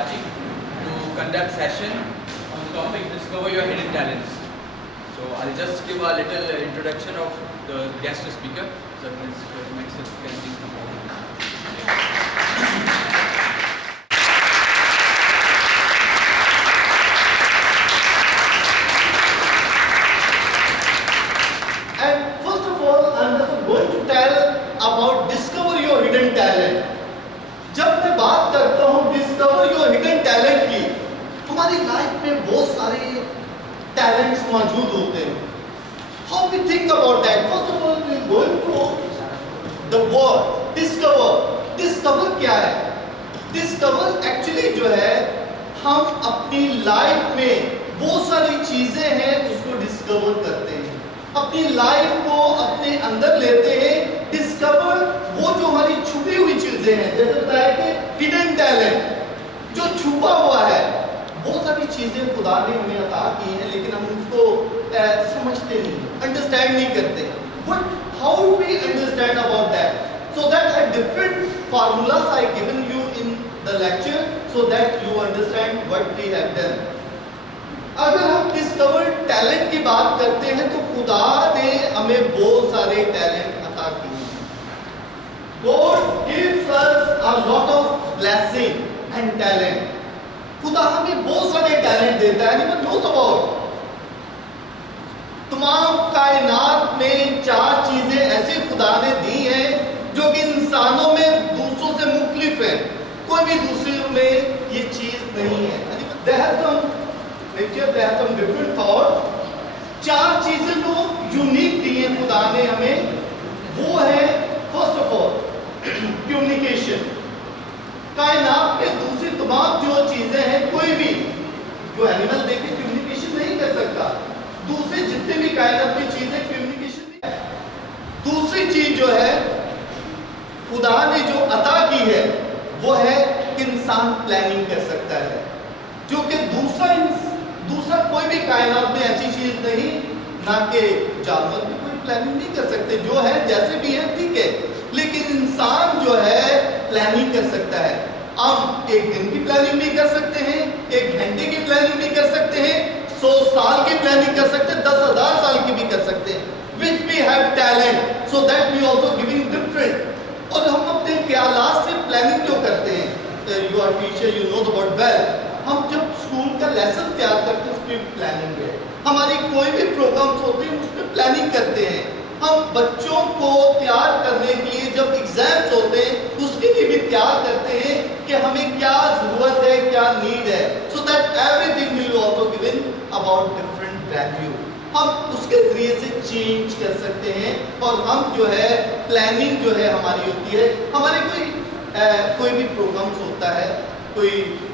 Karachi to conduct session on the topic Discover Your Hidden Talents. So I'll just give a little introduction of the guest speaker. So Ms. Maxis can please come forward. And first of all, I'm going to tell about Discover Your Hidden Talent. जब मैं बात करता हूँ discover your hidden talent की, हमारी life में बहुत सारे टैलेंट्स मौजूद होते हैं. How we think about that? First of all we going to the word discover. Discover क्या है? डिस्कवर एक्चुअली जो है, हम अपनी लाइफ में बहुत सारी चीजें हैं उसको डिस्कवर करते हैं, अपनी लाइफ को अपने अंदर लेते हैं. डिस्कवर वो जो हमारी छुपी हुई चीजें हैं, जैसे बताया कि हिडन टैलेंट जो छुपा हुआ है. बहुत सारी चीजें खुदा ने हमें अता की हैं, लेकिन हम उसको समझते नहीं, अंडरस्टैंड नहीं करते. But how we understand about that? So that a different formulas I given you in the lecture so that you understand what we have done. अगर हम डिस्कवर टैलेंट की बात करते हैं तो खुदा ने हमें बहुत सारे टैलेंट अता किए. God gives us a lot of blessing and talent. खुदा हमें बहुत सारे टैलेंट देता है. anyone knows about? तमाम कायनात में 4 चीजें ऐसी खुदा ने दी हैं जो कि इंसानों में दूसरों से मुख्तलिफ है. कोई भी दूसरे में ये चीज नहीं है. They have some different thought. 4 चीजें तो यूनिक दी हैं खुदा ने हमें. वो है फर्स्ट ऑफ ऑल कम्युनिकेशन. कायनात में दूसरी तमाम जो चीजें हैं, कोई भी जो एनिमल देखे कम्युनिकेशन नहीं कर सकता. दूसरे जितने भी कायनात में चीजें कम्युनिकेशन नहीं. दूसरी चीज जो है खुदा ने जो अता की है वो है इंसान प्लानिंग कर सकता है, जो कि दूसरा कोई भी कायनात में ऐसी चीज नहीं. ना कि जानवर भी कोई प्लानिंग नहीं कर सकते, जो है जैसे भी है ठीक है, लेकिन इंसान जो है प्लानिंग कर सकता है. हम 1 दिन की प्लानिंग भी कर सकते हैं, 1 घंटे की प्लानिंग भी कर सकते हैं, 100 साल की प्लानिंग कर सकते हैं, 10,000 साल की भी कर सकते हैं. Which we have talent so that we also giving different. और हम अपने ख्यालात से प्लानिंग क्यों करते हैं? You are teacher, you knows about well. हम जब स्कूल का लेसन तैयार करते हैं उसमें प्लानिंग है. हमारी कोई भी प्रोग्राम्स होते हैं उसमें प्लानिंग करते हैं. हम बच्चों को तैयार करने के लिए जब एग्जाम्स होते हैं उसके लिए भी तैयार करते हैं कि हमें क्या जरूरत है, क्या नीड है, so that everything will also given about different value. हम उसके जरिए से चेंज कर सकते हैं. और हम जो है प्लानिंग जो है हमारी होती है. हमारे कोई भी प्रोग्राम्स होता है, कोई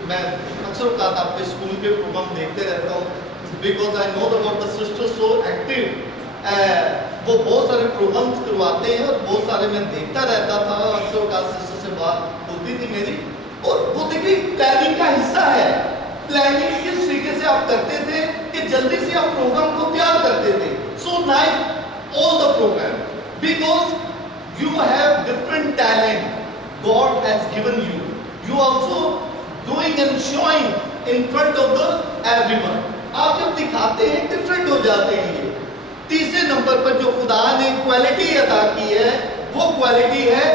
मैं अक्सर औकात आपके स्कूल के प्रोग्राम देखते रहता हूँ, because I know about the sister so active. वो बहुत सारे प्रोग्राम्स करवाते हैं और बहुत सारे मैं देखता रहता था. अक्सर औकात सिस्टर से बात होती थी मेरी, और वो देखिए प्लानिंग का हिस्सा है. प्लानिंग किस तरीके से आप करते थे कि जल्दी से आप प्रोग्राम को तैयार करते थे. So nice all the program because you have different talent God has given you. You also doing and showing in front of the everyone. आप जब दिखाते हैं डिफरेंट हो जाते हैं. ये तीसरे नंबर पर जो खुदा ने क्वालिटी अदा की है वो क्वालिटी है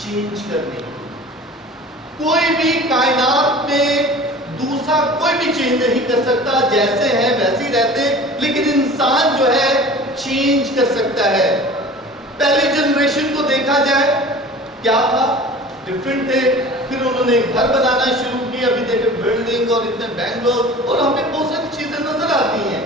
चेंज करने की. कोई भी कायनात में दूसरा कोई भी चेंज नहीं कर सकता. जैसे है वैसे ही रहते, लेकिन इंसान जो है चेंज कर सकता है. पहली जनरेशन को देखा जाए क्या था, डिफरेंट थे. फिर उन्होंने घर बनाना शुरू किया. अभी देखे बिल्डिंग और इतने बेंगलोर, और हमें बहुत सारी चीजें नजर आती हैं.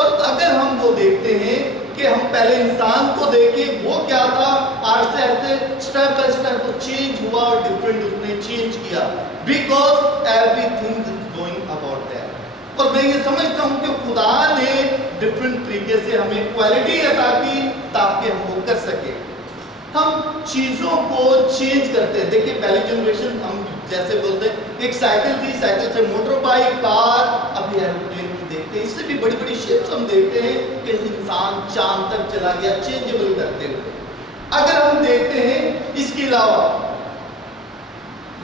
और अगर हम वो देखते हैं कि हम पहले इंसान को देखें वो क्या था, आज से ऐसे स्टेप बाय स्टेप वो चेंज हुआ और डिफरेंट उसने चेंज किया. Because everything is going about that. और मैं ये समझता हूँ कि खुदा ने डिफरेंट तरीके से हमें क्वालिटी अता की ताकि हम वो कर सके. हम चीजों को चेंज करते हैं. देखिए पहली जनरेशन हम जैसे बोलते हैं एक साइकिल थी, साइकिल से मोटर बाइक, कार, अभी एरोप्लेन भी देखते हैं. इससे भी बड़ी बड़ी शेप्स हम देखते हैं कि इंसान चांद तक चला गया चेंजेबल करते हुए. अगर हम देखते हैं इसके अलावा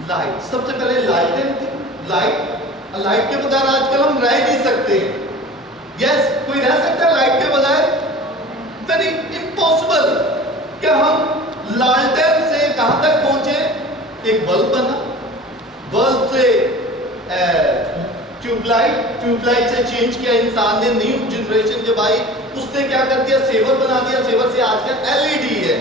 लाइट, सबसे पहले लाइटें थी, लाइट के बगैर आजकल हम रह नहीं सकते। यस, कोई रह सकता है लाइट के बगैर? Very impossible. क्या हम लालटेन से कहां तक पहुंचे? एक बल्ब बना, बल्ब से ट्यूबलाइट से चेंज किया इंसान ने, न्यू जनरेशन जब आई उसने क्या कर दिया, सेवर बना दिया, सेवर से आजकल एलईडी है,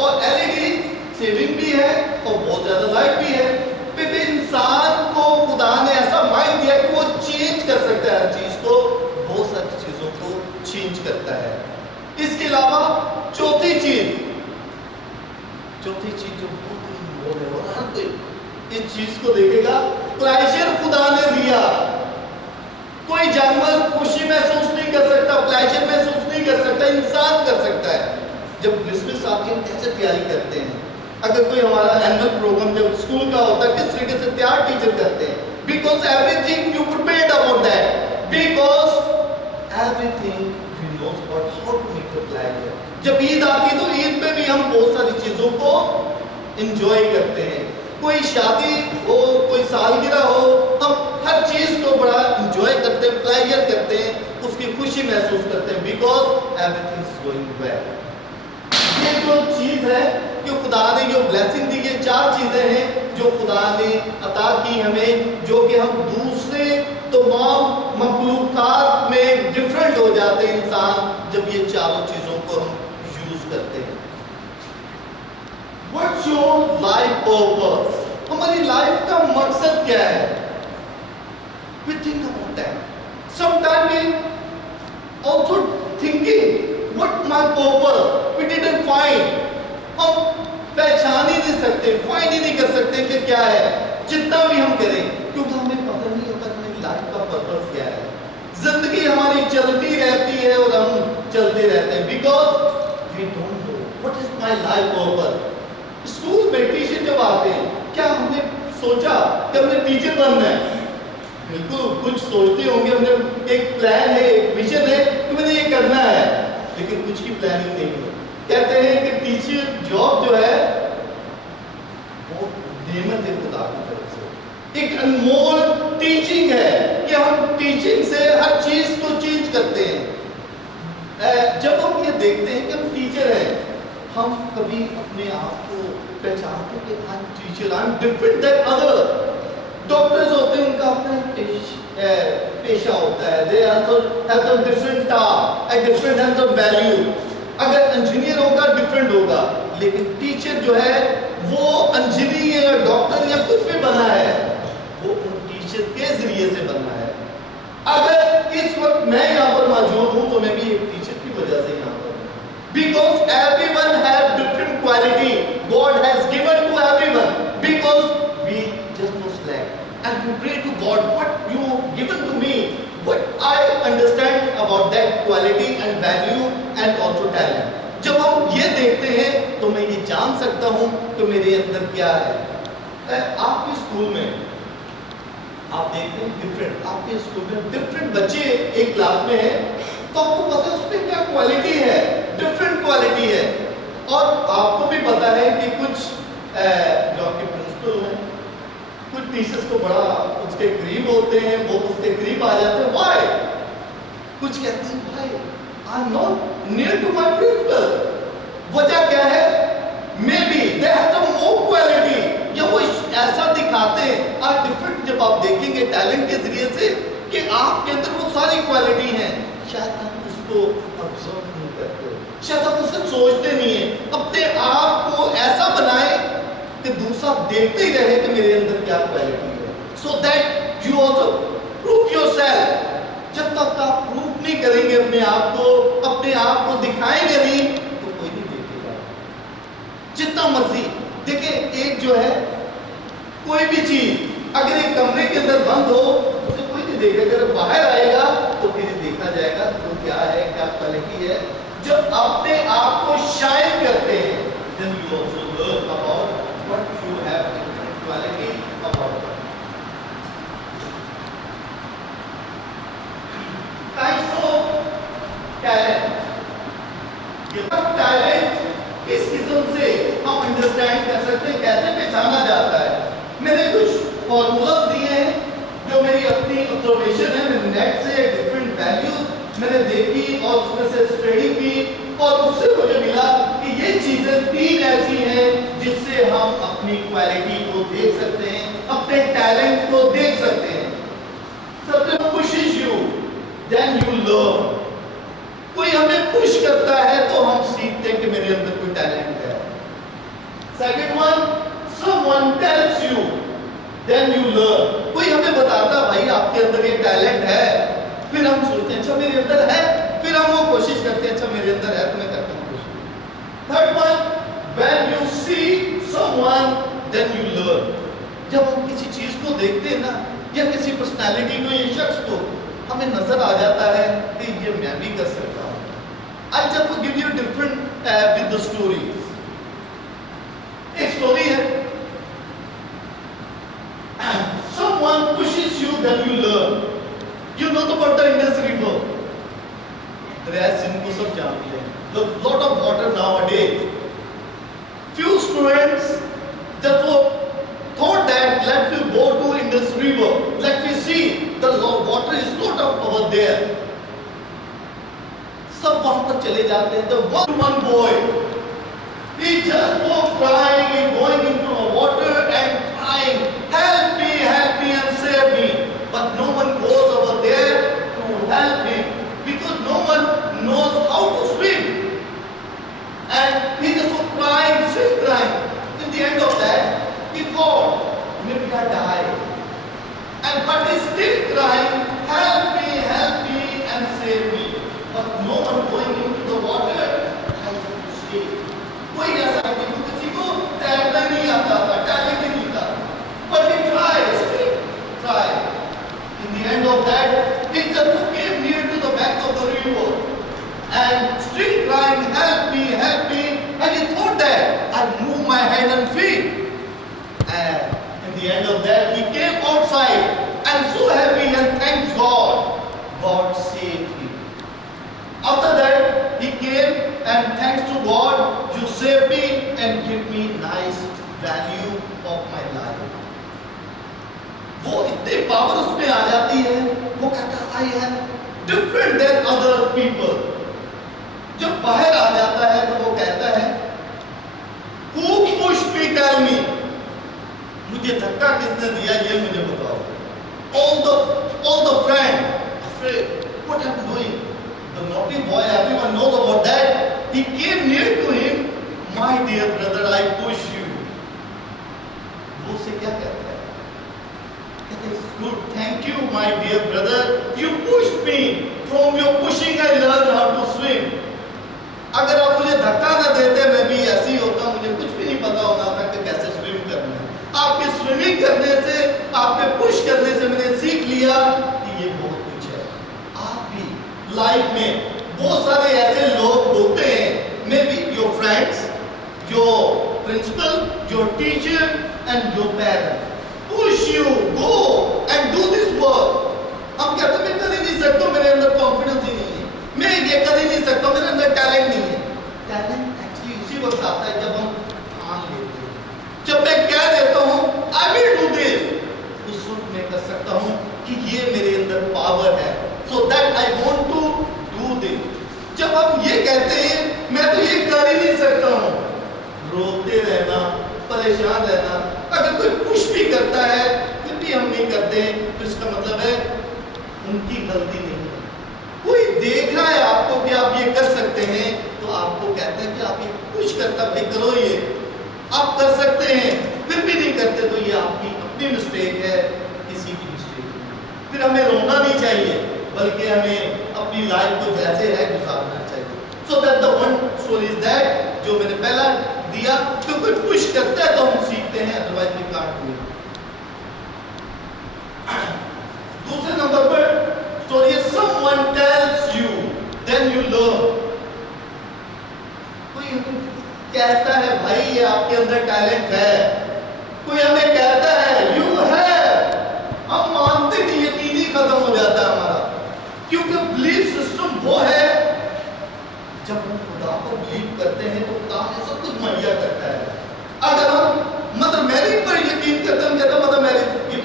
और एलईडी सेविंग भी है और बहुत ज्यादा लाइट भी है। फिर इंसान को खुदा ने ऐसा माइंड दिया कि वो चेंज कर सकता है हर चीज को, बहुत सारी चीजों को चेंज करता है। इसके अलावा चौथी चीज जो बहुत ही अनमोल है और हर कोई इस चीज को देखेगा, प्लेजर खुदा ने दिया। कोई जानवर खुशी महसूस नहीं कर सकता, प्लेजर महसूस नहीं कर सकता, इंसान कर सकता है। जब क्रिसमस आती है कैसे तैयारी करते हैं, अगर कोई हमारा एनुअल प्रोग्राम जब स्कूल का होता है किस तरीके से तैयार टीचर करते हैं, because everything you prepared about that, because everything you know what how to make the pleasure. जब ईद आती है तो ईद में भी हम बहुत सारी चीजों को एंजॉय करते हैं, कोई शादी हो, कोई सालगिरह हो, हम हर चीज को बड़ा एंजॉय करते हैं, प्लेजर करते हैं, उसकी खुशी महसूस करते हैं, because everything is going well. ये जो चीज है जो खुदा ने जो ब्लेसिंग दी, ये चार चीजें हैं जो खुदा ने अता की हमें, जो कि हम दूसरे तमाम मखलूकात में डिफरेंट हो जाते हैं इंसान जब ये चारों चीजों को हम यूज करते हैं। What's your life purpose? हमारी लाइफ का मकसद क्या है? We think about that. Sometimes we also thinking, what my purpose? We didn't find. हम पहचान ही नहीं सकते, फाइंड ही नहीं कर सकते कि क्या है, जितना भी हम करें, क्योंकि हमें पता नहीं होता हमारी लाइफ का पर्पस क्या है। जिंदगी हमारी चलती रहती है और हम चलते रहते हैं, because we don't know what is my life purpose. School में टीचर जब आते हैं, क्या हमने सोचा कि हमने टीचर बनना है? बिल्कुल कुछ सोचते होंगे, हमने एक प्लान है, एक विजन है कि मैंने ये करना है, लेकिन कुछ की प्लानिंग नहीं है। कहते हैं कि टीचर जॉब जो है वो नेमत है खुदा की तरफ से, एक अनमोल टीचिंग है कि हम टीचिंग से हर चीज को चेंज करते हैं। जब हम ये देखते हैं कि हम टीचर हैं, हम कभी अपने आप को पहचानते हैं कि I am teacher, I am different than other. Doctors होते हैं, उनका अपना पेशा होता है, they also have the different task and different have the value. अगर इंजीनियर होगा डिफरेंट होगा, लेकिन टीचर जो है वो इंजीनियर या डॉक्टर या कुछ भी बना है, वो उन टीचर के जरिए से बना है। अगर इस वक्त मैं यहाँ पर मौजूद हूँ तो मैं भी एक टीचर की वजह से यहाँ पर हूँ, because everyone have different quality God has given to everyone, because we just no select and we pray to God what you given to me, what I understand about that quality and value and also talent. जब हम ये देखते हैं तो मैं ये जान सकता हूँ कि मेरे अंदर क्या है। आपके स्कूल में आप देखते हैं डिफरेंट, आपके स्कूल में डिफरेंट बच्चे एक क्लास में हैं, तो आपको पता है उसमें क्या क्वालिटी है, डिफरेंट क्वालिटी है। और आपको भी पता है कि कुछ जो आपके प्रिंसिपल हैं, कुछ टीचर्स को बड़ा उसके करीब होते हैं, वो उसके करीब आ जाते हैं, व्हाई? कुछ कहते हैं भाई I am not near to my principal. वजह क्या है? Maybe they have some more quality, या वो ऐसा दिखाते हैं। आप डिफरेंट जब आप देखेंगे टैलेंट के जरिए से कि आपके अंदर वो सारी क्वालिटी हैं, शायद आप उसको ऑब्जर्व नहीं करते, शायद आप उससे सोचते नहीं है। अपने आप को ऐसा बनाए कि दूसरा देखते ही रहे कि मेरे अंदर क्या क्वालिटी है, so that you also prove yourself. जब तक आप प्रूव नहीं करेंगे अपने आप को दिखाएंगे नहीं, तो कोई नहीं देखेगा। जितना मर्जी देखिए, एक जो है कोई भी चीज अगर एक कमरे के अंदर बंद हो उसे कोई नहीं देखेगा, अगर बाहर आएगा तो फिर देखा जाएगा तो क्या है, क्या क्वालिटी है। जब अपने आप को शाइन करते हैं, then you also learn about what you have different quality about it. Types of talent. ये टैलेंट किस किस्म से हम अंडरस्टैंड कर सकते हैं, कैसे पहचाना जाता है? मैं फॉर्मूलाज दिए हैं जो मेरी अपनी ऑब्जर्वेशन है, मैंने नेट से डिफरेंट वैल्यू मैंने देखी और उसमें से स्टडी की और उससे मुझे मिला कि ये चीजें 3 ऐसी हैं जिससे हम अपनी क्वालिटी को देख सकते हैं, अपने टैलेंट को देख सकते हैं। सबसे pushes you then you learn. कोई हमें पुश करता है तो हम सीखते हैं कि मेरे अंदर कोई टैलेंट है। Second one, someone tells you then you learn. कोई हमें बताता भाई आपके अंदर ये टैलेंट है, फिर हम सोचते हैं अच्छा मेरे अंदर है, फिर हम वो कोशिश करते हैं अच्छा मेरे अंदर है तो मैं करता हूँ कोशिश। Third one, when you see someone then you learn। जब हम किसी चीज को देखते हैं ना या किसी पर्सनालिटी को या शख्स को हमें नजर आ जाता है कि ये मैं भी कर सकता हूँ। I'll just give you different with the stories। एक स्टोरी है, someone pushes you then you learn। You know about the Indus River। दरिया सिंधु को सब जानते हैं। The lot of water nowadays। Few students just thought that let me go to Indus River, let me see the water is lot of over there। सब वहां पर चले जाते हैं। The one boy, he just was crying and going into the water and crying, help me and save me। But no one goes over there to help him because no one knows how to swim। And he just was crying, still crying. In the end of that, he thought, maybe I die। But he's still crying, help me and save me। But no one going into the water has to save। कोई ऐसा नहीं, किसी को तैरना नहीं आता था, talent नहीं था, but he tried, still tried। In the end of that, he just came near to the bank of the river and still crying, help me, and he thought that I'll move my hand and feet। And in the end of that, he came outside and so happy and thanked God, God saved him। After that, he came and thanks to God, you saved me and give me nice value of my life। वो इतनी power उसमें आ जाती है, वो कहता है I am different than other people। जब बाहर आ जाता है तो वो कहता है who pushed me, tell me। मुझे धक्का किसने दिया ये मुझे बताओ। all the friend afraid, what I'm doing। The naughty boy, everyone knows about that। He came near to him, my dear brother, I push you। वो उसे क्या कहता है? Good, thank you my dear brother, you pushed me, from your pushing I learned how to swim। अगर आप मुझे धक्का न देते मैं भी ऐसे ही होता, मुझे कुछ भी नहीं पता होता था कि कैसे स्विम करना है। आपके स्विमिंग करने से, आपके पुश करने से मैंने सीख लिया कि ये बहुत कुछ है। आप भी लाइफ में बहुत सारे ऐसे लोग होते हैं, maybe your friends, your principal, your teacher and your parent push you, go and do this work। हम कहते हैं मैं कर ही नहीं सकता, मेरे अंदर कॉन्फिडेंस ही नहीं है, मैं ये कर ही नहीं सकता, मेरे अंदर टैलेंट नहीं है। टैलेंट एक्चुअली उसी वक्त आता है जब हम ठान लेते हैं, जब मैं कह देता हूँ I will do this, उस वक्त मैं कर सकता हूँ कि ये मेरे अंदर पावर है, so that I want to do this। जब हम ये कहते हैं मैं तो ये कर ही नहीं सकता हूँ, रोते रहना, परेशान रहना। अगर कोई पुश भी करता है फिर भी हम नहीं करते तो इसका मतलब है उनकी गलती नहीं है। कोई देख रहा है आपको कि आप ये कर सकते हैं तो आपको कहता है कि आप ये पुश करता भाई करो, ये आप कर सकते हैं, फिर भी नहीं करते तो ये आपकी अपनी मिस्टेक है, किसी की मिस्टेक नहीं। फिर हमें रोना नहीं चाहिए बल्कि हमें अपनी लाइफ को जैसे है गुजारना चाहिए। सो that the one story is that जो मैंने पहला दिया, तो कोई पुश करता है तो हम सीखते हैं, otherwise we can't do it. दूसरे नंबर पर स्टोरी है someone tells you then you learn. कोई कहता है भाई ये आपके अंदर टैलेंट है, कोई हमें कहता है यू है, हम मानते नहीं, यकीन ही खत्म हो जाता है हमारा, क्योंकि बिलीफ सिस्टम वो है जब हम खुदा पर बिलीव करते हैं तो खुदा हमें सब कुछ मुहैया करता है। अगर हम मदर मैरी पर यकीन करते हैं, कहते हैं मदर मैरी गिव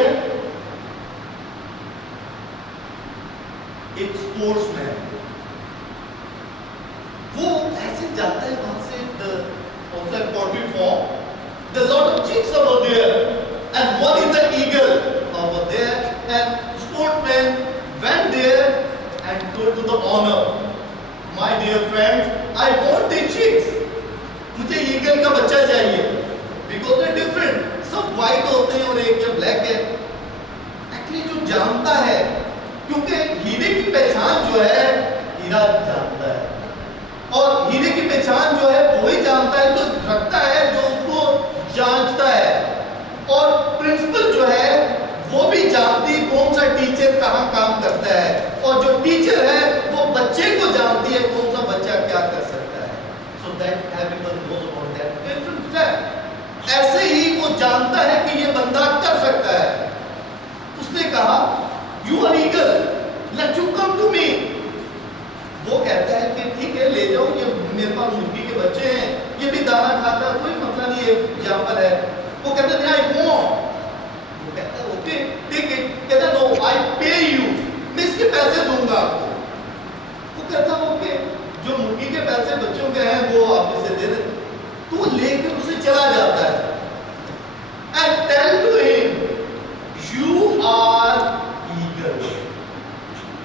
है एक स्पोर्ट्समैन, वो ऐसे जाता है वहां से outside poultry farm. There are lot of chicks over there, and one is an eagle over there. And sportsman went there and told to the owner, "My dear friend, I want the chicks. मुझे eagle का बच्चा चाहिए, because they're different. सब white होते हैं और एक ये black है." Actually जो जानता है, क्योंकि हीरे की पहचान जो है हीरा जानता है, और हीरे की पहचान जो है वही जानता है जो रखता है, जो उसको जांचता है। और प्रिंसिपल जो है वो भी जानती है कौन सा टीचर कहाँ काम करता है, और जो टीचर है वो बच्चे को जानती है कौन सा बच्चा क्या कर सकता है। So that everyone knows about that different step. ऐसे ही वो जानता है कि ये बंदा कर सकता है। उसने कहा, "You are eagle, let you come to me." वो कहता है कि ठीक है ले जाओ, ये मेरे पास मुर्गी के बच्चे हैं, ये भी दाना खाता है, कोई मतलब नहीं है यहाँ पर है। वो कहता है आई वांट, वो कहता है ओके ठीक है, कहता है नो आई पे यू, मैं इसके पैसे दूंगा आपको। वो कहता है ओके, जो मुर्गी के पैसे बच्चों के हैं वो आप इसे दे दे। तो वो लेकर उसे चला जाता है and tell to him, "You are eagle,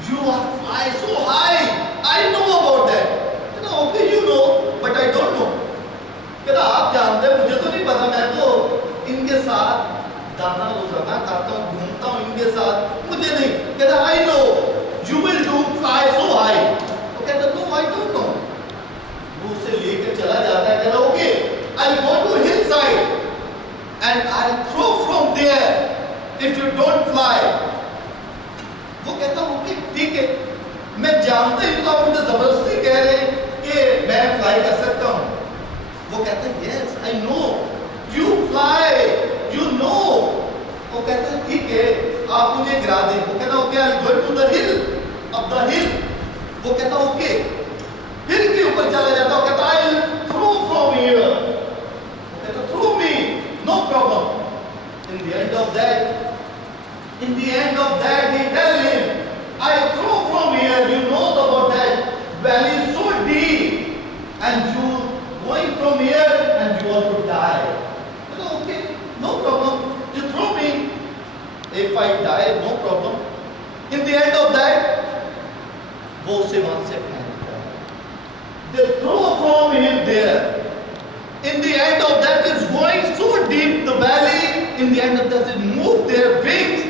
you are fly so high, I know about that." कहता okay you know but I don't know. कहता आप जानते हैं, मुझे तो नहीं पता, मैं तो इनके साथ दाना रोजाना खाता हूँ, घूमता हूँ इनके साथ, मुझे नहीं। कहता I know you will do fly so high. वो कहता नो आई डोंट नो। वो उसे लेकर चला जाता है, कहता okay I go to hill side and I throw from there if you don't fly. वो कहता ओके ठीक है, मैं जानता ही तो आप मुझे जबरदस्ती कह रहे हैं कि मैं फ्लाई कर सकता हूँ। वो कहता है yes I know you fly, you know. वो कहता है ठीक है आप मुझे गिरा दें। वो कहता okay I go to the hill, up the hill. वो कहता ओके, हिल के ऊपर चला जाता। वो कहता आई थ्रो फ्रॉम हियर। वो कहता throw me, no problem. In the end of that, in the end of that he tell him, "I throw from here, you know about that valley is so deep and you going from here and you want to die." So, okay, no problem, you throw me, if I die no problem. In the end of that वो उसे वहां से फेंकता है। They throw from him there. In the end of that is going so deep the valley, in the end of that they move their wings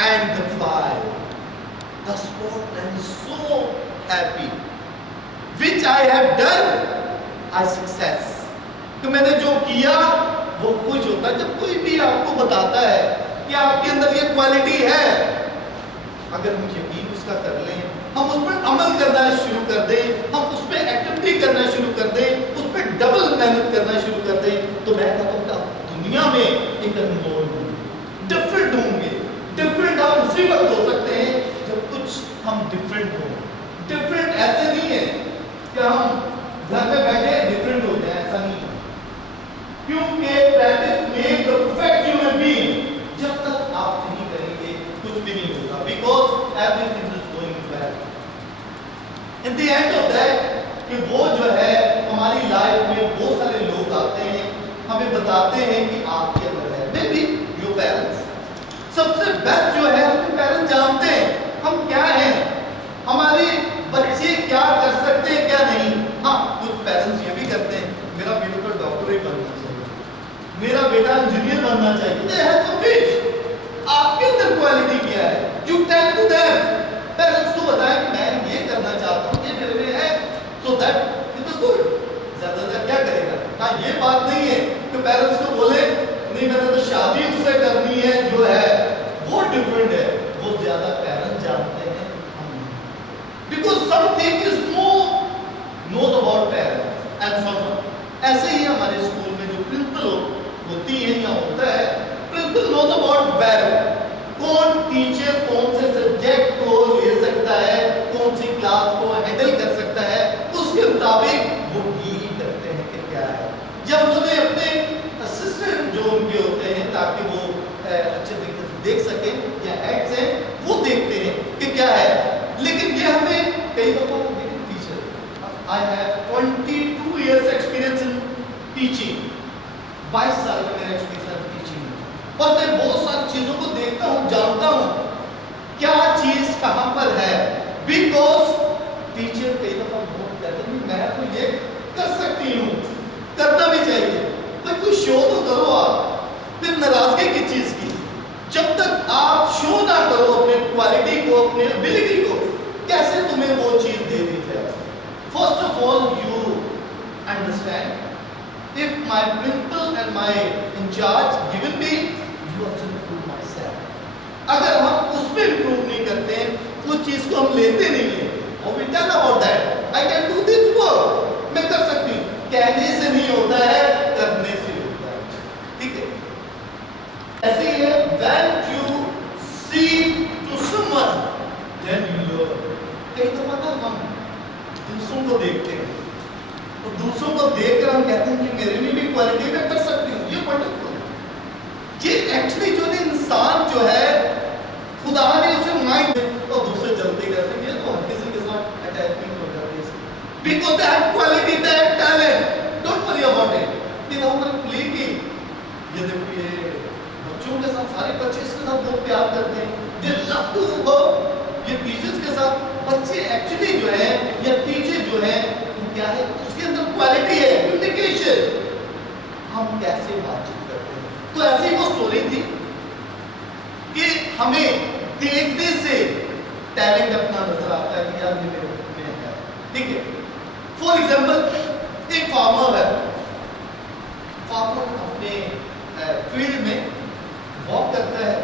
and the fly. The sportsman is so happy. Which I have done, I success. तो मैंने जो किया वो खुश होता है। जब कोई भी आपको बताता है कि आपके अंदर ये क्वालिटी है, अगर हम यकीन उसका कर लें, हम उस पर अमल करना शुरू कर दें, हम उस पर एक्टिविटी करना शुरू कर दें, उस पर डबल मेहनत करना शुरू कर दें, तो मैं कहता हूँ दुनिया में एक अनमोल होंगे, डिफरेंट होंगे। डिफरेंट हम उसी वक्त हो सकते हैं जब कुछ हम डिफरेंट हो। डिफरेंट ऐसे नहीं है कि हम घर में बैठे डिफरेंट हो जाए, ऐसा नहीं है। क्योंकि practice make the perfect human being. जब तक आप नहीं करेंगे कुछ भी नहीं होगा, because everything is going bad. In the end of that कि वो जो है हमारी लाइफ में बहुत सारे लोग आते हैं, हमें बताते हैं कि आपके अंदर है, मे बी योर पेरेंट्स। सबसे बेस्ट जो है अपने पेरेंट्स जानते हैं हम क्या हैं, हमारे बच्चे क्या कर सकते हैं क्या नहीं। हाँ कुछ पेरेंट्स ये भी करते हैं, मेरा बेटा तो डॉक्टर ही बनना चाहिए, मेरा बेटा इंजीनियर बनना चाहिए। They have to wish. आपके अंदर क्वालिटी क्या है, you tell to them. Parents को बताएं कि मैं ये करना चाहता हूँ, ये मेरे में है, so that it is good. ज्यादा क्या करेगा। हाँ ये बात नहीं है कि पेरेंट्स को बोले नहीं मैंने तो शादी उससे करनी है जो है वो डिफरेंट है, वो ज्यादा पेरेंट्स जानते हैं, because something is knows about parents and someone. ऐसे ही हमारे स्कूल में जो प्रिंसिपल होती है या होता है, प्रिंसिपल नोज अबाउट वेल कौन टीचर कौन से सब्जेक्ट को ले सकता है, कौन सी क्लास को हैंडल कर सकता है, उसके मुताबिक वो डील करते हैं कि क्या है। जब उन्होंने अपने असिस्टेंट जो उनके होते हैं ताकि वो अच्छे तरीके से देख सके या हेड्स हैं वो देखते हैं कि क्या है। लेकिन ये हमें कई दफा teacher I have 22 years experience in teaching, 22 साल का मेरा एक्सपीरियंस है टीचिंग में, और मैं बहुत सारी चीजों को देखता हूँ, जानता हूँ क्या चीज कहाँ पर है। बिकॉज टीचर कई दफा बहुत कहते हैं मैं तो ये कर सकती हूँ, करना भी चाहिए, पर कोई शो तो करो आप। फिर नाराजगी की चीज की, जब तक आप शो ना करो अपने क्वालिटी को, अपने एबिलिटी को, कैसे तुम्हें वो चीज दे दी जाए। First of all you understand if my principal and my incharge given me, you have to improve myself. अगर हम उसमें इम्प्रूव नहीं करते हैं, उस चीज को हम लेते नहीं हैं, और we tell about that I can do this work, मैं कर सकती हूँ। कहने से नहीं होता है, करने से होता है। ठीक है, ऐसे ही है when you see to someone then you learn। कई दफा ना हम दूसरों को देखते हैं, तो दूसरों को देखकर हम कहते हैं कि मेरे में भी क्वालिटी में कर सकती हूँ, ये वंडरफुल। ये एक्चुअली जो है इंसान जो है, खुदा ने उसे माइंड, और दूसरे जल्दी कहते हैं ये तो हर किसी के साथ अटैचमेंट हो जाती है, because they have quality, they have talent, don't worry about it। ये हम प्ले की, ये देखो ये बच्चों के साथ, सारे बच्चे इसके साथ बहुत प्यार करते हैं, they love to work। ये टीचर्स के साथ बच्चे एक्चुअली जो है, या टीचर जो है, वो क्या है, उसके अंदर क्वालिटी है, कम्युनिकेशन, हम कैसे बातचीत करते हैं। तो ऐसी वो स्टोरी थी कि हमें देखने से टैलेंट अपना नजर आता है कि यार ये मेरे में है। ठीक है, फॉर एग्जाम्पल एक फार्मर है, फार्मर अपने फील्ड में वॉक करता है,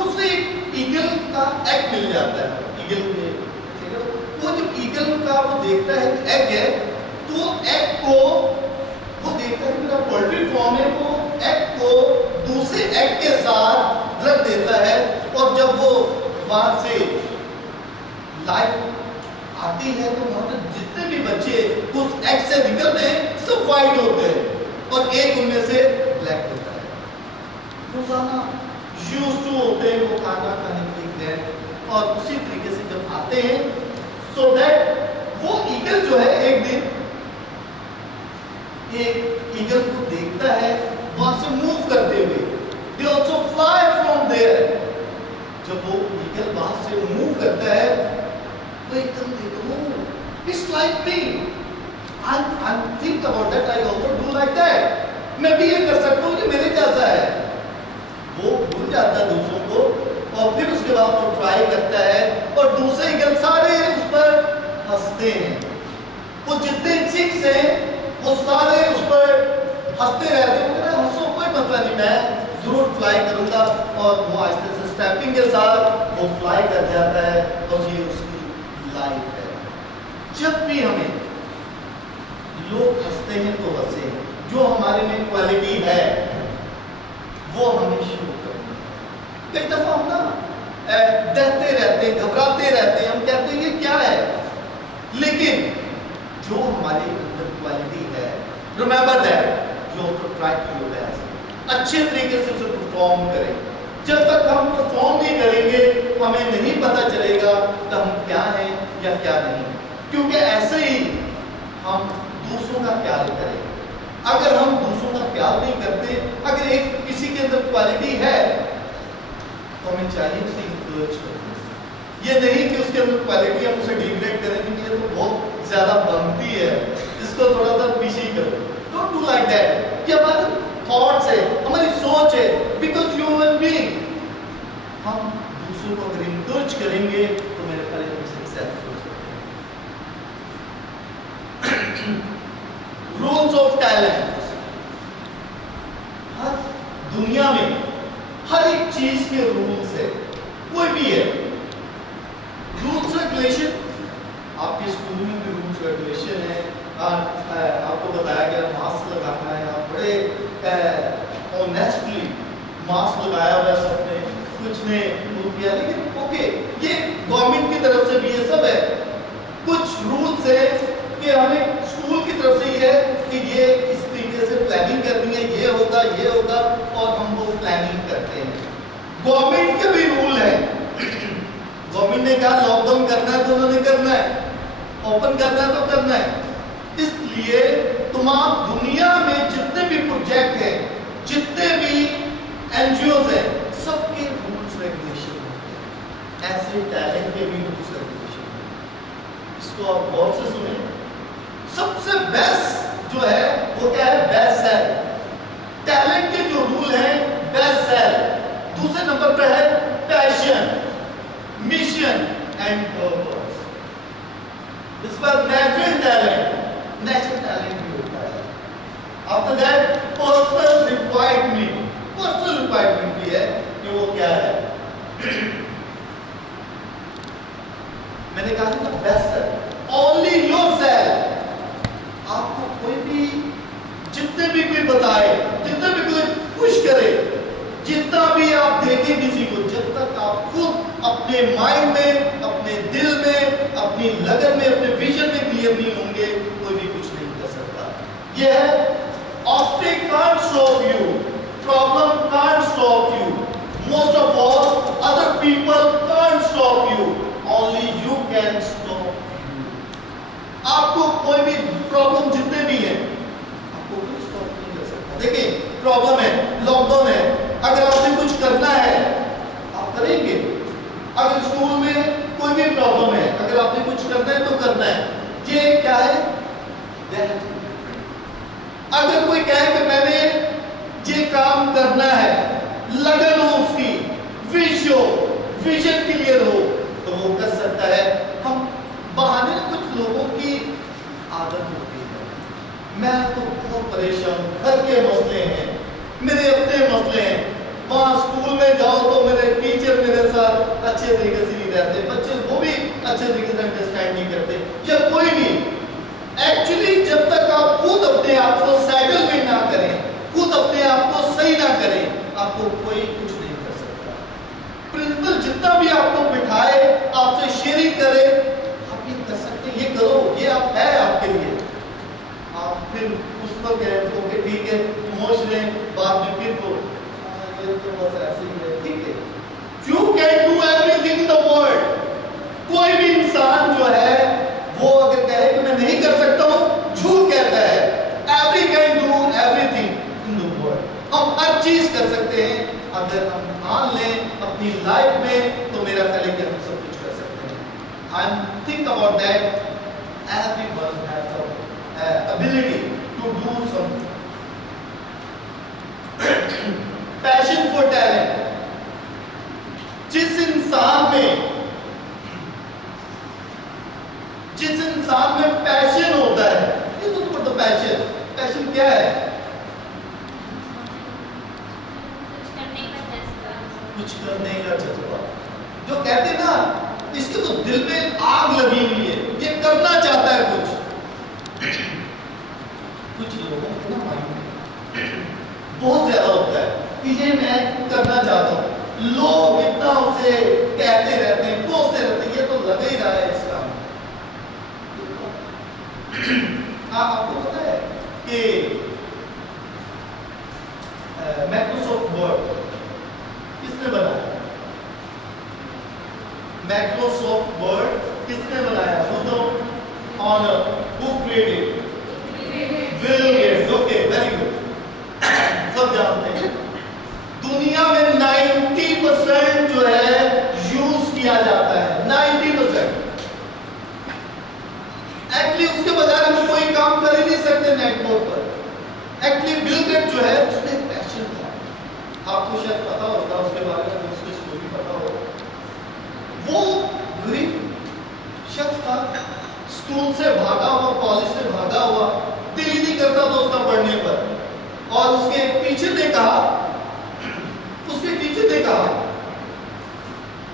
उसे एक ईगल का एग मिल जाता है। ईगल वो जब ईगल का वो देखता है कि एग है, तो एग को वो देखता है कि मेरा पोल्ट्री फॉर्म है, वो एग को दूसरे एग के साथ रख देता है, और जब वो वहां से लाइफ आती है तो वहां से जितने भी बच्चे उस एग से निकलते हैं सब वाइट होते हैं, और एक उनमें से ब्लैक होता है। रोजाना यूज टू होते हैं वो खाना खाने के लिए, और उसी तरीके से जब आते हैं, सो दैट वो ईगल जो है एक दिन एक ईगल को देखता है वहां से मूव करते हुए, they also fly from there. जब वो ईगल वहां से मूव करता है, तो एकदम देखो it's like me, I think about that, I also do like that, मैं भी ये कर सकता हूँ, ये मेरे जैसा है। वो भूल जाता है दूसरों को, और फिर उसके बाद वो ट्राई करता है, और दूसरे ईगल सारे उस पर हंसते हैं। वो जितने चिक्स हैं वो सारे उस पर हंसते रहते हैं, वो हंसो कोई मतलब नहीं, मैं जरूर फ्लाई करूंगा, और वो आहिस्ते से स्टेपिंग के साथ वो फ्लाई कर जाता है, और ये उसकी लाइफ है। जब भी हमें लोग हंसते हैं तो हंसे, जो हमारे में क्वालिटी है वो हमें शो करना। कई दफा हम ना डरते रहते हैं, घबराते रहते हैं, हम कहते हैं ये क्या है, लेकिन जो हमारे अंदर क्वालिटी है, remember that you have to try to your best, अच्छे तरीके से उसे परफॉर्म करें। जब तक हम परफॉर्म नहीं करेंगे, हमें नहीं पता चलेगा कि हम क्या हैं या क्या नहीं, क्योंकि ऐसे ही हम दूसरों का ख्याल करें। अगर हम दूसरों का ख्याल नहीं करते, अगर एक किसी के अंदर क्वालिटी है, तो हमें चाहिए उसे इंकरेज करना। ये नहीं कि उसके अंदर क्वालिटी हम उसे डिग्रेड करें कि ये तो बहुत ज्यादा बनती है, इसको थोड़ा सा पीछे ही करो। Don't do like that. ये हमारे थॉट्स है, हमारी सोच है, बिकॉज ह्यूमन बीइंग, हम दूसरों को अगर इंकरेज करेंगे तो मेरे ख्याल में सक्सेसफुल हो सकते हैं। रूल्स ऑफ टैलेंट, हर दुनिया में हर एक चीज के रूल्स है, कोई भी है। रूल्स रेगुलेशन, आपके स्कूल में भी रूल्स रेगुलेशन है, आपको बताया गया मास्क लगाना है, आप बड़े ऑनेस्टली मास्क लगाया हुआ है सबने, कुछ ने वो किया, लेकिन ओके, ये गवर्नमेंट की तरफ से भी ये सब है। कुछ रूल्स है कि हमें स्कूल की तरफ से ये है कि ये इस तरीके से प्लानिंग करनी है, ये होगा, और हम वो प्लानिंग करते हैं। गवर्नमेंट के भी रूल है। गवर्नमेंट ने कहा लॉकडाउन करना है तो उन्होंने करना है, ओपन करना है तो करना है। इसलिए तमाम दुनिया में जितने भी प्रोजेक्ट हैं, जितने भी एनजीओज हैं, सबके रूल्स रेगुलेशन हैं। ऐसे टैलेंट के भी रूल्स रेगुलेशन हैं। इसको आप गौर से सुने। सबसे बेस्ट जो है वो क्या है? Best cell. टैलेंट के जो रूल हैं, बेस्ट सेल। दूसरे नंबर पर है पैशन, मिशन एंड पर्पस। इस पर नेचुरल टैलेंट भी होता है। After that personal requirement. Personal requirement भी है कि वो क्या है। मैंने कहा था बेस्ट सेल, ओनली योरसेल्फ। आपको कोई भी जितने भी कोई बताए, जितने भी कोई पुश करे, जितना भी आप देखें किसी को, जब तक आप खुद अपने माइंड में, अपने दिल में, अपनी लगन में, अपने विजन में क्लियर नहीं होंगे, कोई भी कुछ नहीं कर सकता। यह है obstacle can't stop you, problem can't stop you, most of all other people can't stop you, only you can stop you। आपको कोई भी प्रॉब्लम जितने भी हैं, आपको कोई स्टॉप नहीं कर सकता। देखिए प्रॉब्लम है, लॉकडाउन है, अगर आपने कुछ करना है आप करेंगे। अगर स्कूल में कोई भी प्रॉब्लम है, अगर आपने कुछ करना है तो करना है। ये क्या है? अगर कोई कहे कि मैंने ये काम करना है, लगन हो उसकी, विजन क्लियर हो, तो वो कर सकता है। हम बहाने कुछ लोगों की आदत होती है, मैं तो बहुत परेशान हूं, घर के मसले हैं, मेरे अपने मसले हैं। वहां स्कूल में जाओ तो मेरे टीचर मेरे साथ अच्छे तरीके से नहीं रहते, बच्चे वो भी अच्छे तरीके से अंडरस्टैंड नहीं करते, या कोई भी। एक्चुअली जब तक आप खुद अपने आप को सेटल में ना करें, खुद अपने आप को सही ना करें, आपको कोई कुछ नहीं कर सकता। प्रिंसिपल जितना भी आपको बिठाए, आपसे शेयरिंग करे, आप ये कर सकते, ये करो, ये आप है आपके लिए। आप फिर उस पर कहते हो कि ठीक है इमोशनल, बाद में फिर को ये तो बस ऐसे ही है, ठीक है। You can do everything in the world। कोई भी इंसान जो है वो अगर कहे कि मैं नहीं कर सकता हूं, झूठ कहता है। Every can do everything in the world। हम हर चीज कर सकते हैं अगर हम मान लें अपनी लाइफ में, तो मेरा ख्याल है कि हम सब कुछ कर सकते हैं। And think about that, everyone has the ability to do something। Passion for talent. जिस इंसान में पैशन होता है, ये तो मतलब पैशन क्या है? कुछ करने का जज्बा। जो कहते हैं ना, इसके तो दिल में आग लगी हुई है, ये करना चाहता है कुछ लोगों को ना माइंड बहुत ज्यादा होता है कि ये मैं करना चाहता हूँ। लोग इतना उसे कहते रहते हैं, कोसते रहते हैं, ये तो लग ही रहा है इसका। आपको पता है कि माइक्रोसॉफ्ट वर्ड किसने बनाया? माइक्रोसॉफ्ट वर्ड किसने बनाया? Owner, who created? Bill Gates. Okay, very good, सब जानते हैं। दुनिया में 90% जो है यूज किया जाता है, 90%। एक्चुअली उसके बजाय हम कोई काम कर ही नहीं सकते नेटवर्क पर। एक्चुअली बिल गेट्स जो है उसमें पैशन था, आपको शायद पता होगा उसके बारे में, उसकी स्टोरी पता हो। वो गरीब शख्स था, स्कूल से भागा हुआ, कॉलेज से भागा हुआ, दिल ही नहीं करता था उसका पढ़ने पर। और उसके टीचर ने कहा,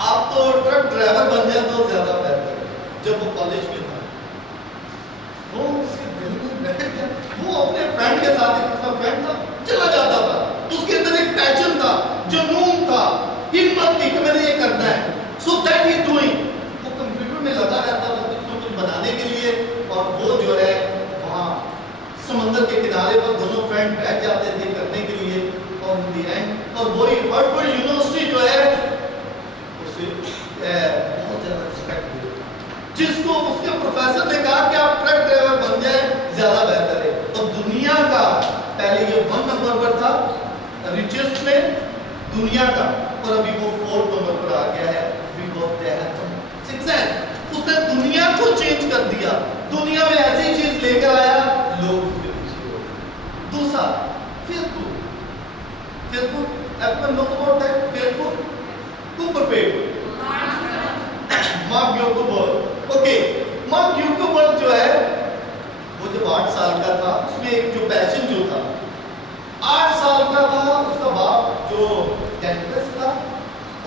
आप तो ट्रक ड्राइवर बन जाए तो ज्यादा बेहतर है। जब वो कॉलेज में था, वो उसके दिल में बैठ गया। वो अपने फ्रेंड के साथ, एक उसका फ्रेंड था, चला जाता था। उसके अंदर एक पैशन था, जुनून था, हिम्मत थी कि मैंने ये करना है। So that he doing. वो कंप्यूटर में लगा रहता था कुछ बनाने के लिए, और वो जो है वहाँ समंदर के किनारे पर दोनों फ्रेंड बैठ जाते थे करने के लिए, और इन द एंड और वही हार्वर्ड यूनिवर्सिटी जो है उसे बहुत ज्यादा रिस्पेक्ट दी, जिसको उसके प्रोफेसर ने कहा कि आप ट्रक ड्राइवर बन जाए ज्यादा बेहतर है। और दुनिया का पहले ये 1 नंबर पर था रिचेस्ट में दुनिया का, और अभी वो 4th नंबर पर आ गया है because they have some success. उसने दुनिया को चेंज कर दिया, दुनिया में ऐसी चीज लेकर आया, लोग उसके पीछे हो गए। दूसरा Facebook, everyone knows about that Facebook, who prepared? Mark Zuckerberg. Okay, mark Zuckerberg जो है वो जब 8 साल का था, उसमें एक जो पैशन जो था, 8 साल का था, उसका बाप जो डेंटिस्ट था,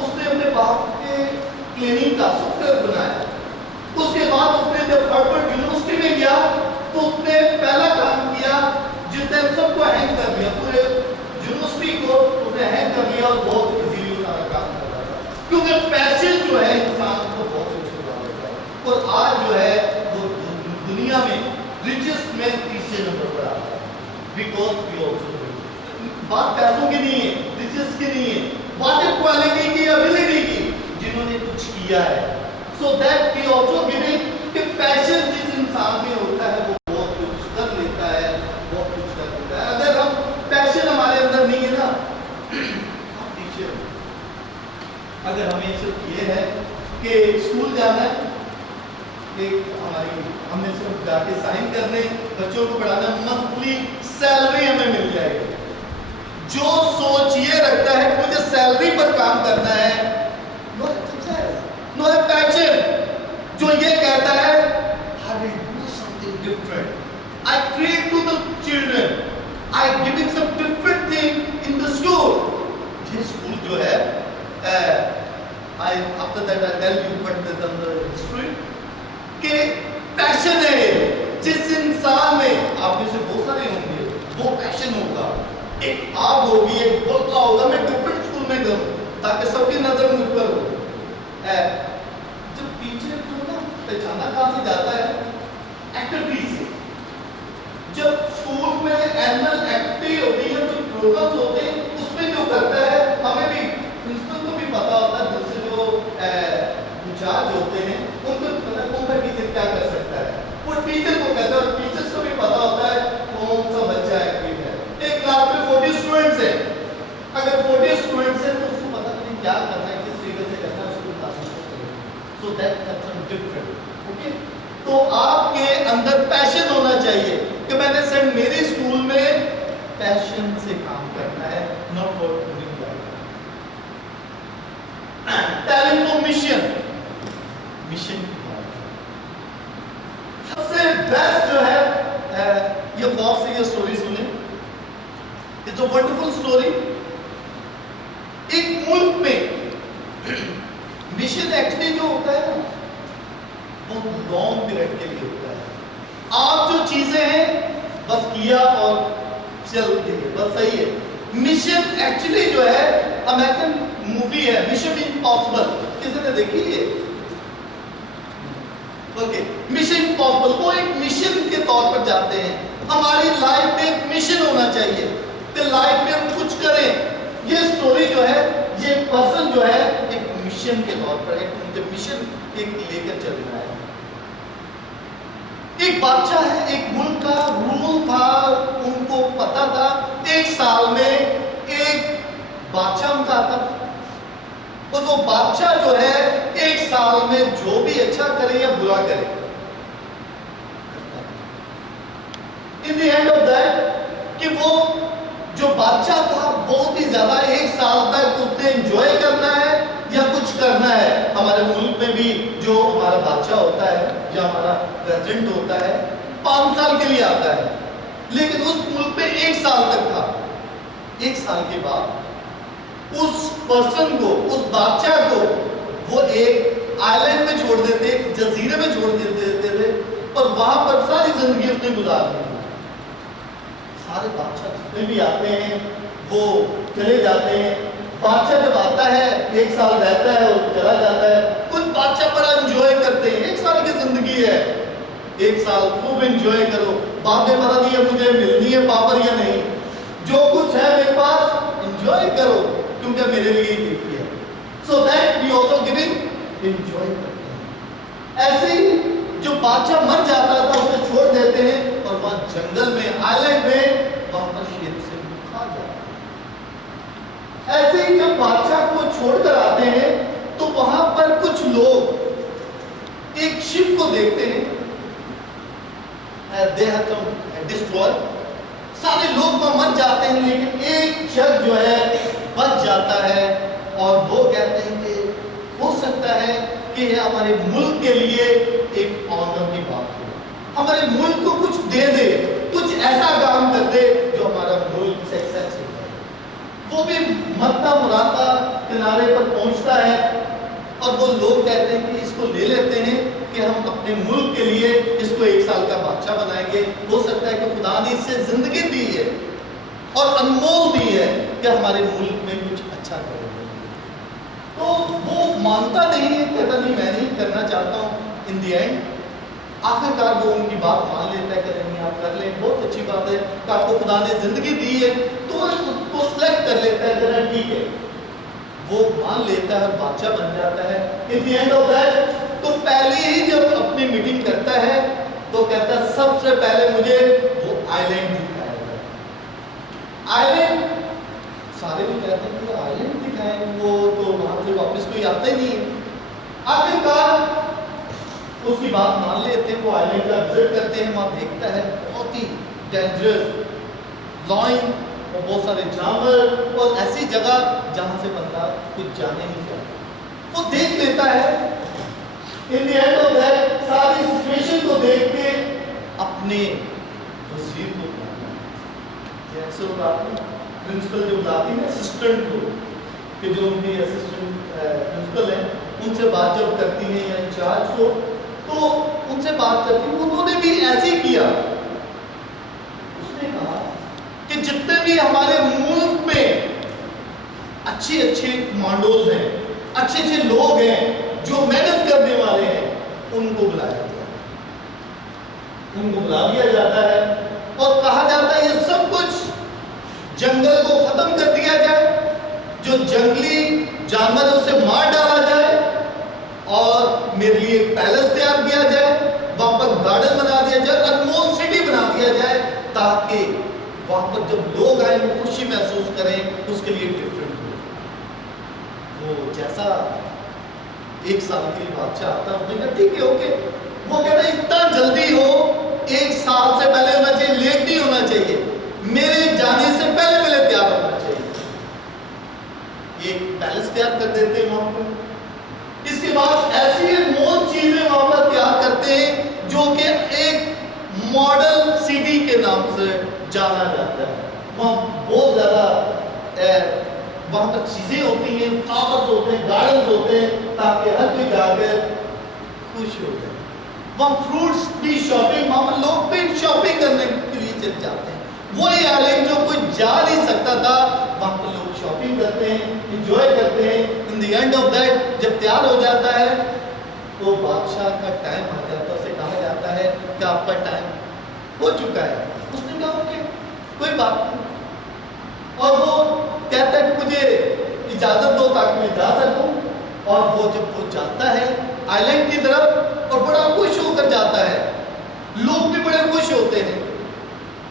उसने अपने बाप के क्लिनिक का सॉफ्टवेयर बनाया। उसके बाद उसने जब हार्वर्ड यूनिवर्सिटी में गया तो उसने पहला काम किया, जितने सबको हैंग कर दिया, पूरे यूनिवर्सिटी को उसने हैंग कर लिया और बहुत इजीली सारा काम कर रहा था, क्योंकि पैशन जो है इंसान को बहुत कुछ बता देता है। और आज जो है वो दुनिया में रिचेस्ट में 3 नंबर पर आता है, बिकॉज वी आल्सो बात पैसों की नहीं है, रिचेस की नहीं है, बात है क्वालिटी की, एबिलिटी की, जिन्होंने कुछ किया है। So that we also giving कि पैशन जिस इंसान में होता है वो बहुत कुछ कर लेता है, बहुत कुछ कर लेता है। अगर हम पैशन हमारे अंदर नहीं है ना, हम टीचर, अगर हमें सिर्फ ये है कि स्कूल जाना है, एक हमें सिर्फ जाके साइन करने, बच्चों को पढ़ाना, मंथली सैलरी हमें मिल जाएगी। जो सोच ये रखता है कि मुझे सैलरी पर काम करना है, नो है पैशन। जो ये कहता है I will do something different, I create to the children, I giving some different thing in the school। ये स्कूल जो है I after that I tell you what the history के पैशन है। जिस इंसान में, आप में से बहुत सारे होंगे, वो पैशन होगा, एक आग होगी, एक बोलता होगा मैं डिफरेंट स्कूल में करूं ताकि सबकी नजर मुझ पर हो। जब टीचर को ना पहचाना कहां से जाता है, एक्टिविटी से। जब स्कूल में एनुअल एक्टिविटी होती है, जो प्रोग्राम्स होते हैं, उसमें जो करता है, हमें भी प्रिंसिपल को भी पता होता है, जिससे जो इंचार्ज होते हैं उनको पता कौन सा टीचर क्या कर सकता है, वो टीचर को कहता है, और टीचर्स को भी पता होता है कौन सा बच्चा एक्टिव है। एक क्लास में 40 स्टूडेंट्स हैं, अगर 40 स्टूडेंट्स हैं तो उसको पता नहीं क्या करना है, किस तरीके से करना है, उसको क्लास में करना है। So that happen different. Okay, तो आपके अंदर पैशन होना चाहिए कि मैंने सर मेरे स्कूल में पैशन से काम करना है, not for doing that. Talent for mission, mission सबसे बेस्ट जो है, ये बहुत सी ये स्टोरी सुने, इट्स अ वंडरफुल स्टोरी। एक मुल्क में मिशन एक्चुअली जो होता है ना, वो लॉन्ग पीरियड के लिए होता है। आप जो चीजें हैं बस किया और चल दिए, बस सही है। मिशन एक्चुअली जो है, अमेरिकन मूवी है मिशन इम्पॉसिबल, किसी ने देखी है? ओके, मिशन इम्पॉसिबल, वो एक मिशन के तौर पर जाते हैं। हमारी लाइफ में एक मिशन होना चाहिए कि लाइफ में हम कुछ करें। ये स्टोरी जो है, ये पर्सन जो है एक मिशन के तौर पर एक मुझे मिशन एक लेकर चल रहा है। एक बादशाह है, एक मुल्क का रूल था, उनको पता था 1 साल में एक बादशाह उनका आता था, और वो बादशाह जो है 1 साल में जो भी अच्छा करे या बुरा करे, इन द एंड ऑफ दैट कि वो जो बादशाह था बहुत ही ज्यादा 1 साल तक उसने एंजॉय करना है या कुछ करना है। हमारे मुल्क में भी जो हमारा बादशाह होता है या हमारा प्रेसिडेंट होता है 5 साल के लिए आता है, लेकिन उस मुल्क में 1 साल तक था। 1 साल के बाद उस पर्सन को, उस बादशाह को वो एक आइलैंड में छोड़ देते, एक जजीरे में छोड़ देते थे, और वहां पर सारी जिंदगी उसने गुजार दी। सारे बादशाह जितने भी आते हैं वो चले जाते हैं। बादशाह जब आता है 1 साल रहता है और चला जाता है। कुछ बादशाह बड़ा एंजॉय करते हैं, 1 साल की जिंदगी है, 1 साल खूब एंजॉय करो, बाद में पता नहीं है मुझे मिलनी है पावर या नहीं, जो कुछ है मेरे पास एंजॉय करो। क्योंकि मेरे लिए एक ही है। So that we also giving enjoy करते हैं। ऐसे ही जो बादशाह मर जाता था उसे छोड़ देते हैं और वहां जंगल में, आइलैंड में वहां पर शेर से खा जाता है। ऐसे ही जब बादशाह को छोड़कर आते हैं तो वहां पर कुछ लोग एक शिप को देखते हैं, दे हैव डिस्ट्रॉय, सारे लोग वहां मर जाते हैं, लेकिन एक शख्स जो है बच जाता है और वो कहते हैं कि हो सकता है कि यह हमारे मुल्क के लिए एक ऑनर की बात हो, हमारे मुल्क को कुछ दे दे, कुछ ऐसा काम कर दे जो हमारा मुल्क सक्सेस हो जाए। वो भी मरता मराता किनारे पर पहुंचता है और वो लोग कहते हैं कि इसको ले लेते हैं कि हम अपने मुल्क के लिए इसको 1 साल का बादशाह बनाएंगे। हो सकता है कि खुदा ने इससे जिंदगी दी है और अनमोल दी है कि हमारे मुल्क में कुछ अच्छा करेंगे। तो वो मानता नहीं है, कहता नहीं मैं नहीं करना चाहता हूँ। इन दी एंड आखिरकार वो उनकी बात मान लेता है कि नहीं आप कर लें, बहुत अच्छी बात है कि आपको खुदा ने जिंदगी दी है, तो उसको सेलेक्ट कर लेता है, जरा ठीक है, वो मान लेता है और बादशाह बन जाता है। इन दी एंड ऑफ दैट तो पहले ही जब अपनी मीटिंग करता है तो कहता है सबसे पहले मुझे वो आइलैंड दिखाएगा। आइलैंड सारे भी कहते हैं कि आइलैंड दिखाएं, वो तो वहां से वापस कोई आता ही नहीं है। आखिरकार उसकी बात मान लेते हैं, वो आइलैंड का विजिट करते हैं, वहां देखता है बहुत ही डेंजरस लाइन और बहुत सारे जानवर और ऐसी जगह जहां से बंदा कुछ जाने नहीं चाहता। वो देख लेता है। इन द एंड ऑफ दैट सारी सिचुएशन को देख के अपने वजीर को बुलाता है, जैसे प्रिंसिपल जो बुलाती है असिस्टेंट को, कि जो उनकी असिस्टेंट प्रिंसिपल है उनसे बात जब करती है या इंचार्ज को, तो उनसे बात करती है। उन्होंने भी ऐसे ही किया। उसने कहा कि जितने भी हमारे मुल्क में अच्छे अच्छे कमांडोज हैं, अच्छे अच्छे लोग हैं जो मेहनत करने वाले हैं, उनको बुलाया जाता है, उनको बुला लिया जाता है और कहा जाता है ये सब कुछ जंगल को खत्म कर दिया जाए, जो जंगली जानवर उसे मार डाला जाए और मेरे लिए एक पैलेस तैयार किया जाए, वहां पर गार्डन बना दिया जाए, अनमोल सिटी बना दिया जाए, ताकि वहां पर जब लोग आए वो खुशी महसूस करें, उसके लिए डिफरेंट हो। वो जैसा 1 साल के लिए बादशाह आता है, उसने कहा ठीक है ओके। वो कहता है इतना जल्दी हो, 1 साल से पहले होना चाहिए, लेट नहीं होना चाहिए, मेरे जाने से पहले पहले तैयार होना चाहिए। एक पैलेस तैयार कर देते हैं वहां पर। इसके बाद ऐसी अनमोल चीजें वहां पर तैयार करते हैं जो कि एक मॉडल सिटी के नाम से जाना जाता है। वहां बहुत ज्यादा वहां पर चीजें होती हैं, फ्लावर्स होते हैं, गार्डन्स होते हैं, ताकि हर कोई जाकर खुश हो जाए। वहां फ्रूट्स की शॉपिंग, वहां पर लोग भी शॉपिंग करने के लिए चले जाते हैं। वही आइलैंड जो कोई जा नहीं सकता था, वहां पर लोग शॉपिंग करते हैं, इंजॉय करते हैं। इन द एंड ऑफ दैट जब तैयार हो जाता है तो बादशाह का टाइम आ जाता है, उसे कहा जाता है कि आपका टाइम हो चुका है। उसने कहा ओके कोई बात नहीं, और वो कहता है कि मुझे इजाजत दो ताकि मैं जा सकूं। और वो जब वो जाता है आइलैंड की तरफ और बड़ा खुश होकर जाता है, लोग भी बड़े खुश होते हैं।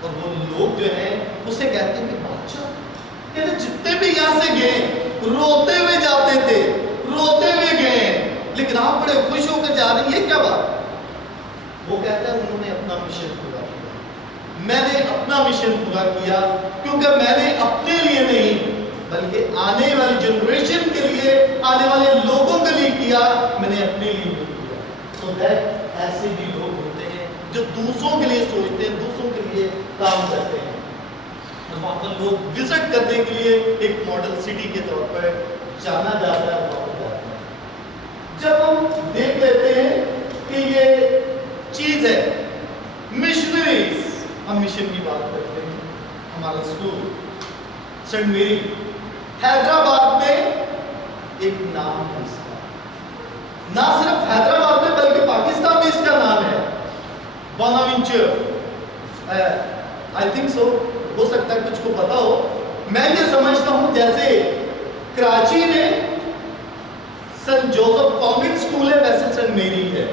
और वो लोग जो हैं उसे कहते हैं कि बादशाह कहते जितने भी यहाँ से गए रोते हुए जाते थे, रोते हुए गए, लेकिन आप बड़े खुश होकर जा रहे हैं, ये क्या बात? वो कहता है उन्होंने अपना मिशन पूरा किया, मैंने अपना मिशन पूरा किया, क्योंकि मैंने अपने लिए नहीं बल्कि आने वाली जनरेशन के लिए, आने वाले लोगों के लिए किया, मैंने अपने लिए नहीं किया। सो दैट ऐसे भी लोग होते हैं जो दूसरों के लिए सोचते हैं, दूसरों के लिए काम करते हैं। और वहाँ पर लोग विजिट करने के लिए एक मॉडल सिटी के तौर पर जाना जाता है, वहाँ पर जाते हैं। जब हम देख लेते हैं कि ये चीज है मिशनरीज, हम मिशन की बात करते हैं। हमारा स्कूल सेंट मेरी हैदराबाद में एक नाम है इसका, ना सिर्फ हैदराबाद में बल्कि पाकिस्तान में इसका नाम है बोनावेंचर। आई थिंक सो, हो सकता है कुछ को पता हो। मैं ये समझता हूं जैसे कराची में सेंट जोसेफ कॉन्वेंट स्कूल है, वैसे सेंट मेरी है,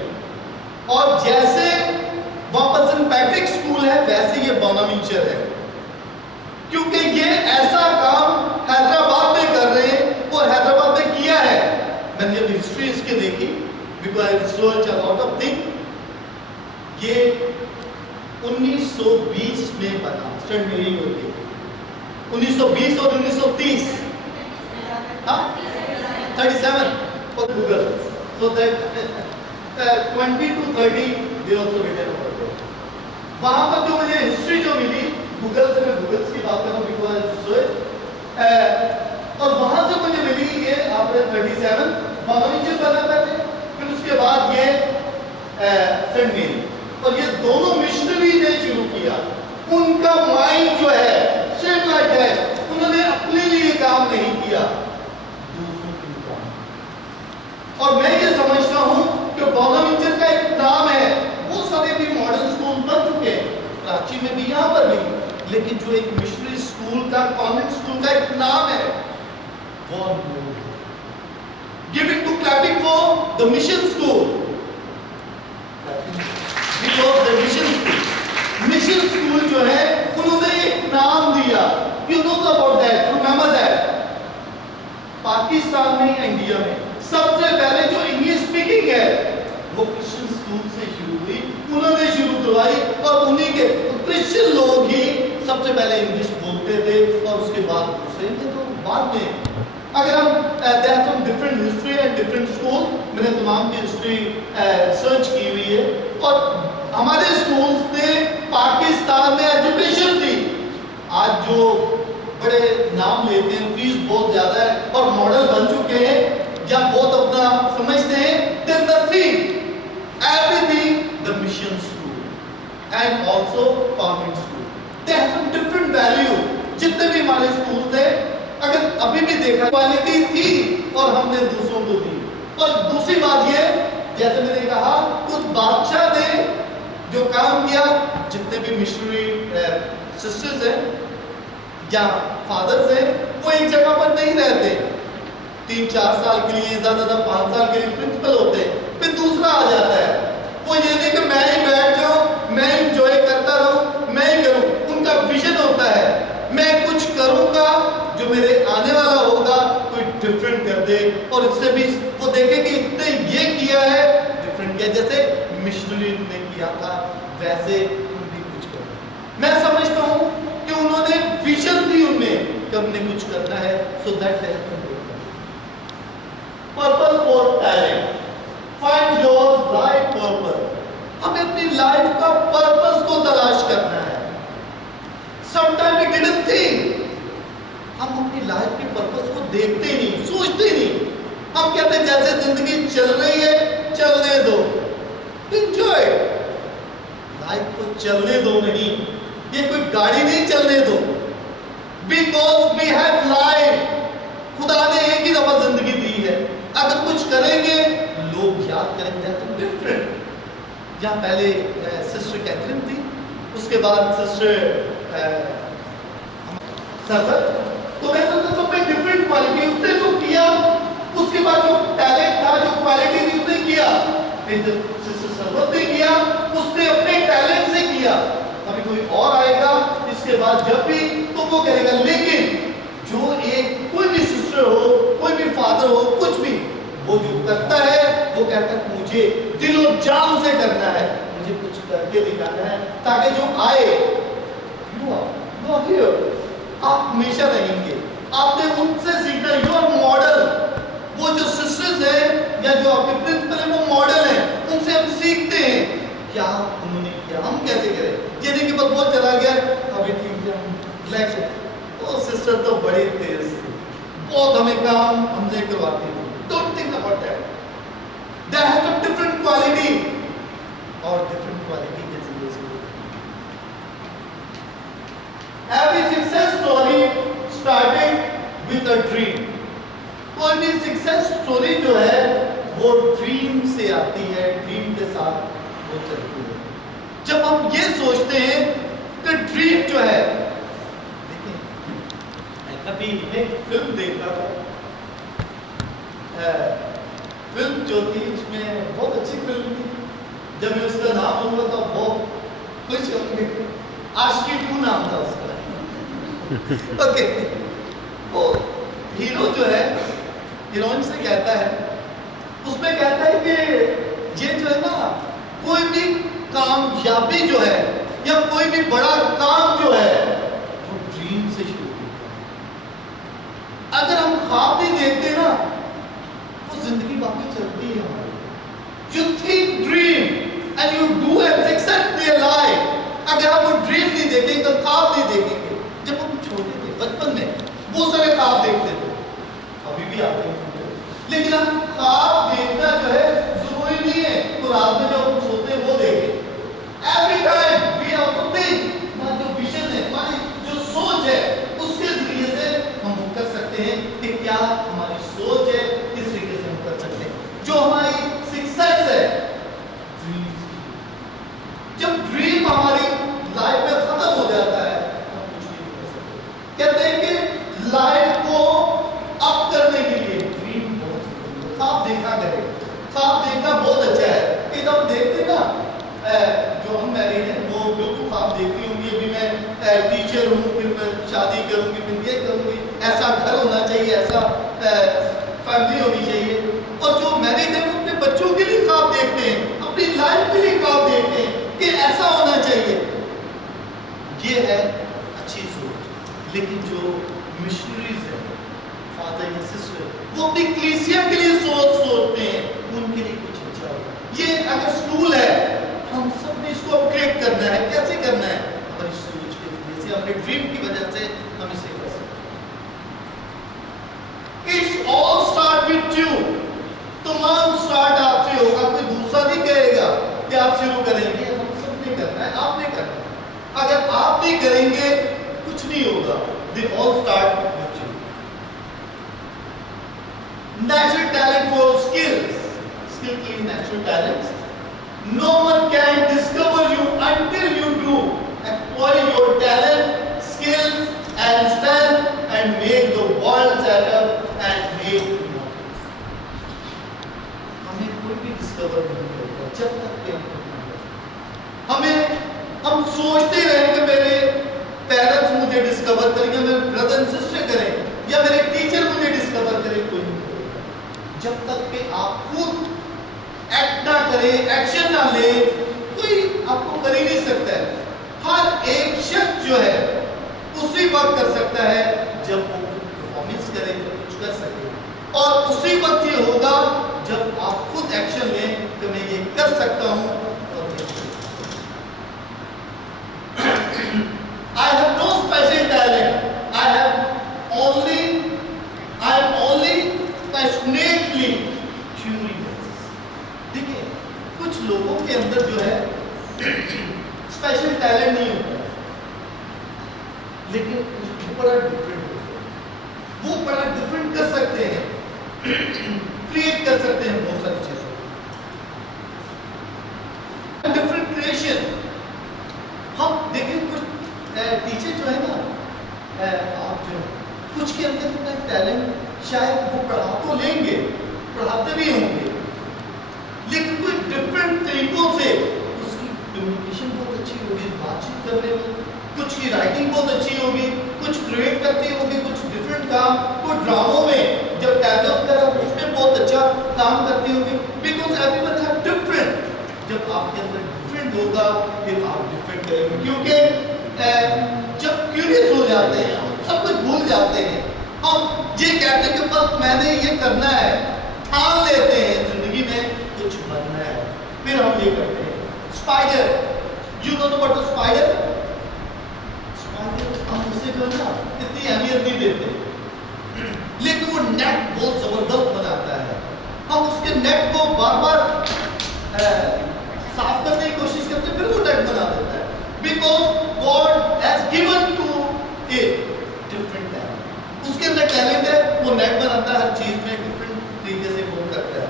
और जैसे वहां पर सेंट पैट्रिक स्कूल है वैसे ये बोनावेंचर है, क्योंकि ये ऐसा काम हैदराबाद में कर रहे हैं और हैदराबाद में किया है। मैंने जब हिस्ट्री इसकी देखी, because I research a lot of thing, ये 1920 में बना सेंट मेरी होगी, 1920 और 1930, हाँ 37 और Google, so that 20 to 30 they also written about it. वहाँ पर जो मुझे हिस्ट्री जो मिली गूगल से, मैं गूगल की बात कर रहा हूँ बिकॉज और वहाँ से मुझे मिली ये आपने 37 बोनावेंचर बना पहले, फिर उसके बाद ये सेंट मेरी, और ये दोनों मिशनरी ने शुरू किया। उनका माइंड जो है शेप लाइक है, उन्होंने अपने लिए काम नहीं किया, दूसरों के लिए काम। और मैं ये समझता हूँ कि बोनावेंचर का एक नाम है, वो सारे भी मॉडर्न स्कूल बन चुके हैं, कराची में भी, यहाँ पर भी, लेकिन जो एक मिशनरी स्कूल का, कॉन्वेंट स्कूल का एक नाम है, वो giving to clapping for the mission school, because the mission school जो है उन्होंने एक नाम दिया, you know about that, remember that, Pakistan में, इंडिया में सबसे पहले जो इंग्लिश स्पीकिंग है वो क्रिश्चियन स्कूल से शुरू हुई, उन्होंने शुरू करवाई, और उन्हीं के क्रिश्चियन लोग ही सबसे पहले इंग्लिश बोलते थे, और उसके बाद दूसरे थे, तो बाद में अगर हम there are different history and different school, मैंने तमाम की हिस्ट्री सर्च की हुई है, और हमारे स्कूल्स ने पाकिस्तान में एजुकेशन दी, आज जो बड़े नाम लेते हैं, फीस बहुत ज्यादा है और मॉडल बन चुके हैं, या बहुत अपना समझते हैं, then nothing, everything the mission school and also convent school, they have some different value. जितने भी हमारे स्कूल थे, अगर अभी भी देखा, क्वालिटी थी और हमने दूसरों को दी। और दूसरी बात ये, जैसे मैंने कहा, कुछ बादशाह ने जो काम किया, जितने भी मिशनरी सिस्टर्स हैं या फादर्स हैं, वो एक जगह पर नहीं रहते, 3-4 साल के लिए, ज्यादा 5 साल के लिए प्रिंसिपल होते हैं, फिर दूसरा आ जाता है, वो ये नहीं कि मैं ही बैठ जाऊं, मैं एंजॉय करता रहूं, मैं ही करूं, उनका विजन होता है, मैं कुछ करूंगा जो मेरे आने वाला होगा कोई डिफरेंट कर दे, और इससे भी वो देखे कि इसने ये किया है, डिफरेंट किया, जैसे मिशनरी ने किया था वैसे हम भी कुछ करें। मैं समझता हूँ कि उन्होंने विजन दी उनमें कि हमने कुछ करना है, so that they have purpose for talent, find your life purpose. हमें अपनी लाइफ का पर्पस को तलाश करना है। समटाइम वी डिडंट थिंक, हम अपनी लाइफ के पर्पस को देखते नहीं, सोचते नहीं, हम कहते हैं जैसे जिंदगी चल रही है चलने दो, एंजॉय लाइफ को, चलने दो नहीं, ये कोई गाड़ी नहीं चलने दो, बिकॉज वी हैव लाइफ, खुदा ने एक ही दफा जिंदगी दी है, अगर कुछ करेंगे लोग याद करेंगे तो डिफरेंट। जहाँ पहले सिस्टर कैथरीन थी, उसके बाद सिस्टर सरवर, तो मैं समझता हूँ डिफरेंट क्वालिटी उसने जो किया, उसके बाद जो टैलेंट था, जो क्वालिटी थी उसने किया, सिस्टर सरवर ने किया, उसने अपने टैलेंट से किया। अभी कोई और आएगा इसके बाद जब भी, तो वो करेगा, लेकिन जो एक कोई भी सिस्टर हो, कोई भी फादर हो, कुछ भी, वो जो करता है वो कहता है मुझे दिलो जान से करना है, मुझे कुछ करके दिखाना है, ताकि जो आए आप हमेशा रहेंगे, आपने उनसे सीखना, योर मॉडल, वो जो सिस्टर्स हैं या जो आपके प्रिंसिपल हैं वो मॉडल हैं, उनसे हम सीखते हैं क्या उन्होंने किया, हम कैसे करें। ये नहीं कि बस वो चला गया, अभी ठीक है रिलैक्स है, वो सिस्टर तो बड़ी तेज थी, बहुत हमें काम हमसे करवाती थी। Don't think about that, there has a different quality, और डिफरेंट क्वालिटी के जरिए से every success story started with a dream। कोई भी सक्सेस स्टोरी जो है वो ड्रीम से आती है, ड्रीम के साथ वो चलती है। जब हम ये सोचते हैं कि ड्रीम जो है, देखिए मैं अभी एक फिल्म देख रहा था, फिल्म जो थी उसमें बहुत अच्छी फिल्म थी। जब मैं उसका नाम लूँगा तो बहुत खुश होंगे। आशिकी 2 नाम था उसका। ओके, वो हीरो जो है हीरोइन से कहता है, उसमें कहता है कि ये जो है ना, कोई भी कामयाबी जो है या कोई भी बड़ा काम जो है वो ड्रीम से शुरू होता है। अगर हम ख्वाब भी देखते ना तो जिंदगी वाकई चलती है हमारी। You think dream and you do and accept their life. अगर हम वो ड्रीम नहीं देखेंगे, ख्वाब नहीं देखेंगे। जब हम छोटे थे बचपन में बहुत सारे ख्वाब देखते थे, अभी भी आते हैं, लेकिन हम ख्वाब देखना जो है जरूरी नहीं है तो रात में जो हम सोते हैं वो देखें। Every time we have to think, हमारा जो विजन है, हमारी जो सोच है, उसके जरिए से हम कर सकते हैं कि क्या हमारी सोच है, किस तरीके से हम कर सकते हैं। जो हमारी सक्सेस है, जब ड्रीम हमारी लाइफ में खत्म हो जाता है, हम कुछ नहीं कर सकते। कहते हैं कि लाइफ को अप करने के लिए ड्रीम बहुत जरूरी है। ख्वाब देखा करें, ख्वाब देखना बहुत अच्छा है। एक हम देखते हैं ना, जो हम मैरिड हैं वो बिल्कुल ख्वाब देखती होंगी, अभी मैं टीचर हूँ, फिर मैं शादी करूँगी, फिर ये करूँगी, ऐसा घर होना चाहिए, ऐसा फैमिली होनी चाहिए। और जो मैरिड है वो अपने बच्चों के लिए ख्वाब देखते हैं, अपनी लाइफ के लिए ख्वाब देखते हैं कि ऐसा होना चाहिए। ये है अच्छी सोच। लेकिन जो मिशनरीज हैं, फादर या सिस्टर, वो अपनी कलीसिया के लिए सोचते हैं, उनके लिए कुछ अच्छा हो। ये अगर स्कूल है, हम सब ने इसको अपग्रेड करना है। कैसे करना है? हमारी सोच के वजह से, अपने ड्रीम की वजह से हम इसे कर सकते हैं। It's all start with you। तमाम स्टार्ट आपसे होगा, कोई दूसरा नहीं कहेगा कि आप शुरू करेंगे। हम सब ने करना है, आपने करना है। अगर आप नहीं करेंगे कुछ नहीं होगा। They all start with you। Natural talent for skills, skill के लिए natural talents। No one can discover you until you do employ your talent, skills and strength and make the world better and make हमें कोई भी discover नहीं करेगा जब तक कि हम सोचते रहें कि मेरे पेरेंट्स मुझे डिस्कवर करेंगे, मेरे ब्रदर एंड सिस्टर करें या मेरे टीचर मुझे डिस्कवर करें, कोई नहीं करेगा। जब तक कि आप खुद एक्ट ना करें, एक्शन ना ले, कोई आपको कर ही नहीं सकता है। हर एक शख्स जो है उसी वक्त कर सकता है जब वो परफॉर्मेंस करे, जब कुछ कर सके, और उसी वक्त ये होगा जब आप खुद एक्शन लें कि मैं ये कर सकता हूं। I have no special talent. I am only passionately curious. देखिए, कुछ लोगों के अंदर जो है स्पेशल टैलेंट नहीं होता, लेकिन वो बड़ा डिफरेंट होता है। वो बड़ा डिफरेंट कर सकते हैं, क्रिएट कर सकते हैं बहुत सारी चीजों। डिफरेंट क्रिएशन, हम देखें कुछ टीचर जो है ना, आप जो कुछ के अंदर इतना टैलेंट शायद वो पढ़ा तो लेंगे, पढ़ाते भी होंगे, लेकिन कोई डिफरेंट तरीकों से उसकी कम्युनिकेशन बहुत अच्छी होगी, बातचीत करने में, कुछ की राइटिंग बहुत अच्छी होगी, कुछ क्रिएट करती होगी, कुछ डिफरेंट काम, कोई ड्रामों में जब टैबलेट वगैरह उसमें बहुत अच्छा काम करती होगी। Because everyone have different. जब आपके अंदर डिफरेंट होगा फिर आप डिफरेंट करेंगे, क्योंकि जब क्यूरियस हो जाते हैं हम सब कुछ भूल जाते हैं। हम ये कहते हैं कि बस मैंने ये करना है, ठान लेते हैं जिंदगी में कुछ बनना है, फिर हम ये करते हैं। Spider, you know what is spider? Spider हम उसे जो है ना इतनी अहमियत नहीं देते, लेकिन वो नेट बहुत जबरदस्त बनाता है। हम उसके नेट को बार बार साफ करने की कोशिश करते हैं, फिर वो नेट बना देता है। Because God has given to it different talent. उसके अंदर टैलेंट है, वो नेट बनाता है, हर चीज में डिफरेंट तरीके से वो करता है।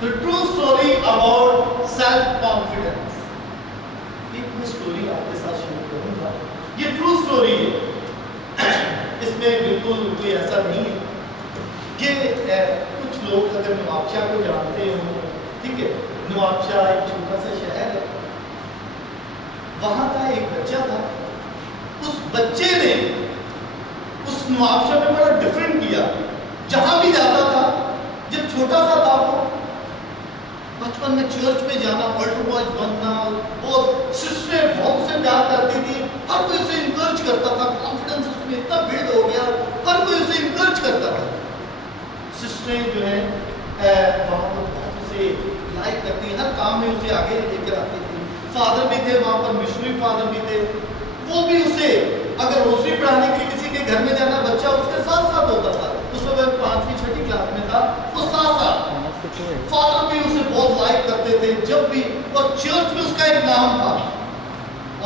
The true story about self confidence। एक मैं स्टोरी आपके साथ शेयर करूंगा। ये ट्रू स्टोरी है, इसमें बिल्कुल कोई ऐसा नहीं है ये कुछ लोग अगर नवाबशाह को जानते हो, ठीक है, नवाबशाह एक छोटा सा शहर है, वहाँ का एक बच्चा था, उस बच्चे ने उस नवाबशाह में बड़ा डिफरेंट किया। जहाँ भी जाता था, जब छोटा सा था वो, बचपन में चर्च में जाना, अल्टर बॉयज बनना, बहुत सिस्टरें बहुत उसे प्यार करती थी, हर कोई उसे इनकरेज करता था, कॉन्फिडेंस उसमें इतना बिल्ड हो गया, हर कोई उसे इनकरेज करता था। सिस्टरें जो है वहाँ पर बहुत उसे लाइक करती, हर काम में उसे आगे लेकर आती थी। फादर भी थे वहाँ पर, मिशनरी फादर भी थे, वो भी उसे अगर रोजरी पढ़ाने के लिए किसी के घर में जाना, बच्चा उसके साथ साथ होता था। उस वक्त 5वीं 6वीं क्लास में था, वो साथ साथ, फादर भी उसे बहुत लाइक करते थे जब भी, और चर्च में उसका एक नाम था।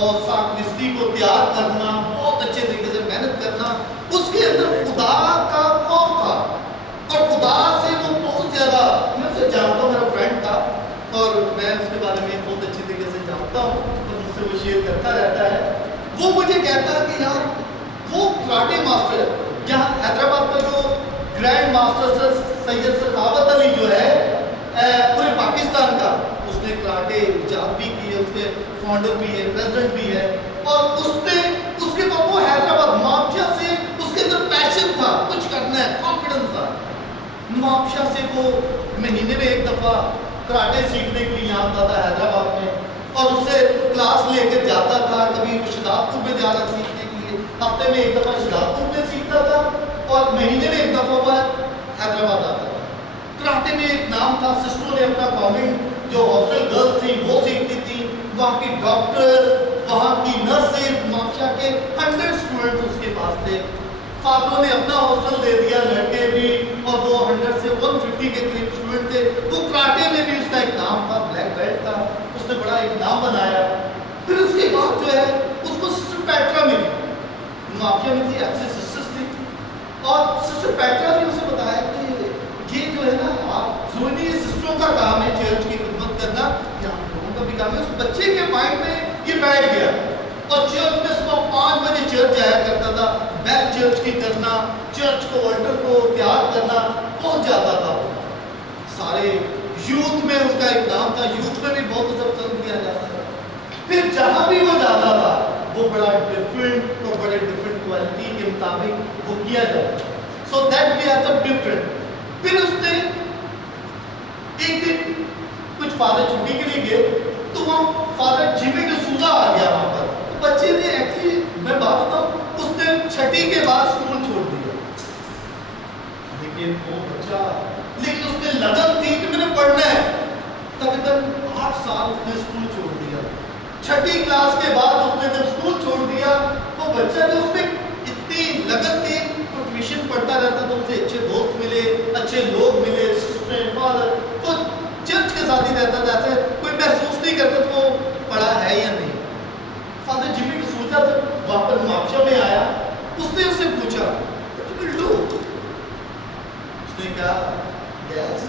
और साक्रिस्टी को तैयार करना, बहुत अच्छे तरीके से मेहनत करना, उसके अंदर खुदा का खौफ था, और खुदा से वो बहुत ज्यादा, मैं उसे जानता हूँ, मेरा फ्रेंड था, और मैं उसके बारे में बहुत अच्छे तरीके से जानता हूँ, और मुझसे वो शेयर करता रहता है। वो मुझे कहता है कि यार वो कराटे मास्टर, यहाँ हैदराबाद का जो grand master sir Syed Sakhawat Ali जो है पूरे पाकिस्तान का, उसने कराटे इजाद भी की है, उसके फाउंडर भी है, प्रेसिडेंट भी है, और उसके बाद वो हैदराबाद नवाबशाह से उसके अंदर पैशन था, कुछ करना है, कॉन्फिडेंस था। नवाबशाह से वो महीने में एक दफ़ा कराटे सीखने के लिए यहाँ आता था हैदराबाद में, और उससे क्लास लेकर जाता था। कभी शदाबपुर में जा रहा सीखने के लिए, हफ्ते में एक दफ़ा शदाबपुर में सीखता था, और महीने में एक दफ़ा वह हैदराबाद आता था। कराटे में एक नाम था, सिस्टरों ने अपना कॉन्वेंट जो हॉस्टल गर्ल्स थी वो सीखती थी, वहाँ की डॉक्टर्स, वहाँ की नर्सेज, नवाबशाह के 100 स्टूडेंट्स उसके पास थे। फादरों ने अपना हॉस्टल दे दिया, लड़के भी, और वो 100 से 150 के करीब स्टूडेंट थे। वो कराटे में भी उसका एक नाम था, ब्लैक बेल्ट था, उसने बड़ा एक नाम बनाया। फिर उसके बाद जो है उसको सिस्टर पैट्रा मिली, नवाबशाह में थी, ऐसे सिस्टर्स थी, और सिस्टर पैट्रा ने उसे बताया कि ये जो है ना, आप जरूरी सिस्टरों का काम है चर्च की खिदमत करना, या हम लोगों का भी काम है। उस बच्चे के माइंड में ये बैठ गया, और चर्च में सुबह 5 बजे चर्च जाया करता था, बैक चर्च की करना, चर्च को अल्टर को तैयार करना, पहुंच जाता था। सारे यूथ में उसका एक नाम था, यूथ में भी बहुत उसे पसंद किया जाता था। फिर जहां भी वो जाता था, वो बड़ा डिफरेंट और बड़े डिफरेंट क्वालिटी के मुताबिक वो किया जाता। So that we are the different. फिर उसने एक दिन कुछ फादर छुट्टी के लिए गए, तो वहाँ फादर जिमी डिसूजा आ गया वहाँ पर। तो बच्चे ने एक्चुअली, मैं बात बताऊँ, उसने 6वीं के बाद स्कूल छोड़ दिया, लेकिन वो बच्चा, लेकिन उसमें लगन थी कि मैंने पढ़ना है। तकरीबन 8 साल उसने स्कूल छोड़ दिया। 6वीं क्लास के बाद उसने जब स्कूल छोड़ दिया, वो बच्चा जो उसमें इतनी लगन थी, तो ट्यूशन पढ़ता रहता, तो उसे अच्छे दोस्त मिले, अच्छे लोग मिले, सिस्टर फादर, तो चर्च के साथ ही रहता था, ऐसे कोई महसूस नहीं करता तो वो पढ़ा है या नहीं। फादर जिमी डिसूजा जब वहाँ पर नवाबशाह में आया, उसने उससे पूछा, उसने कहा, yes,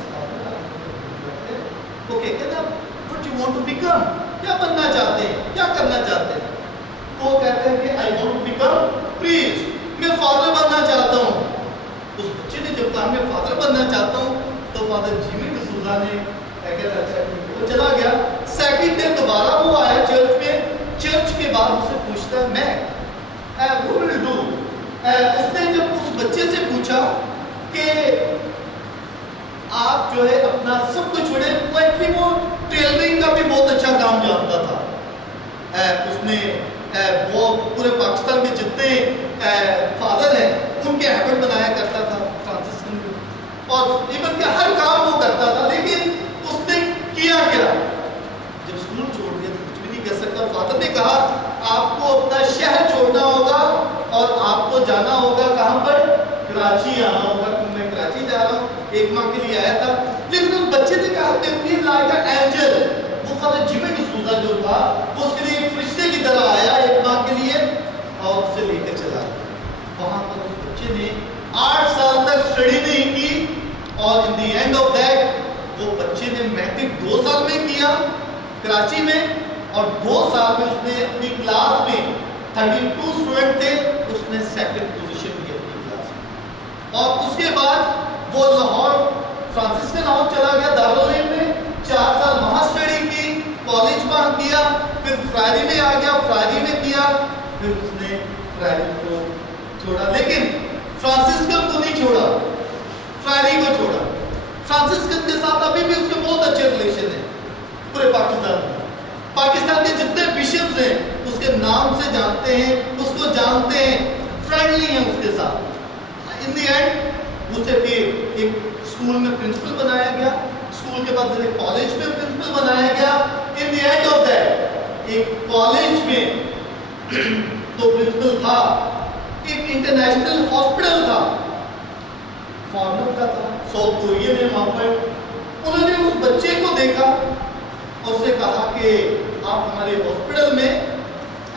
ओके, कहता what you want to become, क्या बनना चाहते हैं, क्या करना चाहते हैं? वो कहते हैं कि I want to become preach, मैं फादर बनना चाहता हूँ। उस बच्चे ने जब कहा मैं फादर बनना चाहता हूँ, तो फादर जिमी डिसूजा ने अच्छा वो चला गया। सेकंड डे दोबारा वो आया चर्च में, चर्च के बाद उससे पूछता है मैं वो विल डू। उसने जब उस बच्चे से पूछा कि आप जो है अपना सब कुछ छोड़े, वो टेलरिंग का भी बहुत अच्छा काम जानता था। उसने वो पूरे पाकिस्तान के जितने फादर हैं उनके हैबिट बनाया करता था फ्रांसिस्कन, और इवन के हर काम वो करता था। लेकिन उसने किया क्या, जब स्कूल छोड़ दिया तो कुछ भी नहीं कर सकता। फादर ने कहा आपको अपना शहर छोड़ना होगा, और आपको जाना होगा कहाँ पर, कराची आना होगा। मैं कराची जा रहा हूँ, 1 माह के लिए आया था। लेकिन उस बच्चे ने कहा लाइक एंजल, वो फादर जिमी डिसूजा जो था वो उसके लिए एक फरिश्ते की तरह आया 1 माह के लिए, और उसे लेकर चला। वहाँ पर उस बच्चे ने 8 साल तक स्टडी नहीं की, और इन द एंड ऑफ दैट वो बच्चे ने मैट्रिक 2 साल में किया कराची में, और 2 साल में उसने अपनी क्लास में 32 स्टूडेंट थे, उसने सेकंड पोजीशन की अपनी क्लास में। और उसके बाद वो लाहौर फ्रांसिस्कन हाउस चला गया दारुल में, 4 साल वहां स्टडी की, कॉलेज वहां किया, फिर फ्रायरी में आ गया, फ्रायरी में किया, फिर उसने फ्रायरी को छोड़ा, लेकिन फ्रांसिस्कन को नहीं छोड़ा, फ्रायरी को छोड़ा। फ्रांसिस्कन के साथ अभी भी उसके बहुत अच्छे रिलेशन है पूरे पाकिस्तान में। पाकिस्तान के जितने बिशप्स हैं उसके नाम से जानते हैं, उसको जानते हैं, फ्रेंडली हैं उसके साथ। इन दी एंड उसे फिर एक स्कूल में प्रिंसिपल बनाया गया, स्कूल के बाद एक कॉलेज में प्रिंसिपल बनाया गया। इन दी एंड ऑफ दैट एक कॉलेज में तो प्रिंसिपल था, एक इंटरनेशनल हॉस्पिटल था, फॉरेनर का था, साउथ कोरिया में वहां पर। उन्होंने उस बच्चे को देखा और उससे कहा कि आप हमारे हॉस्पिटल में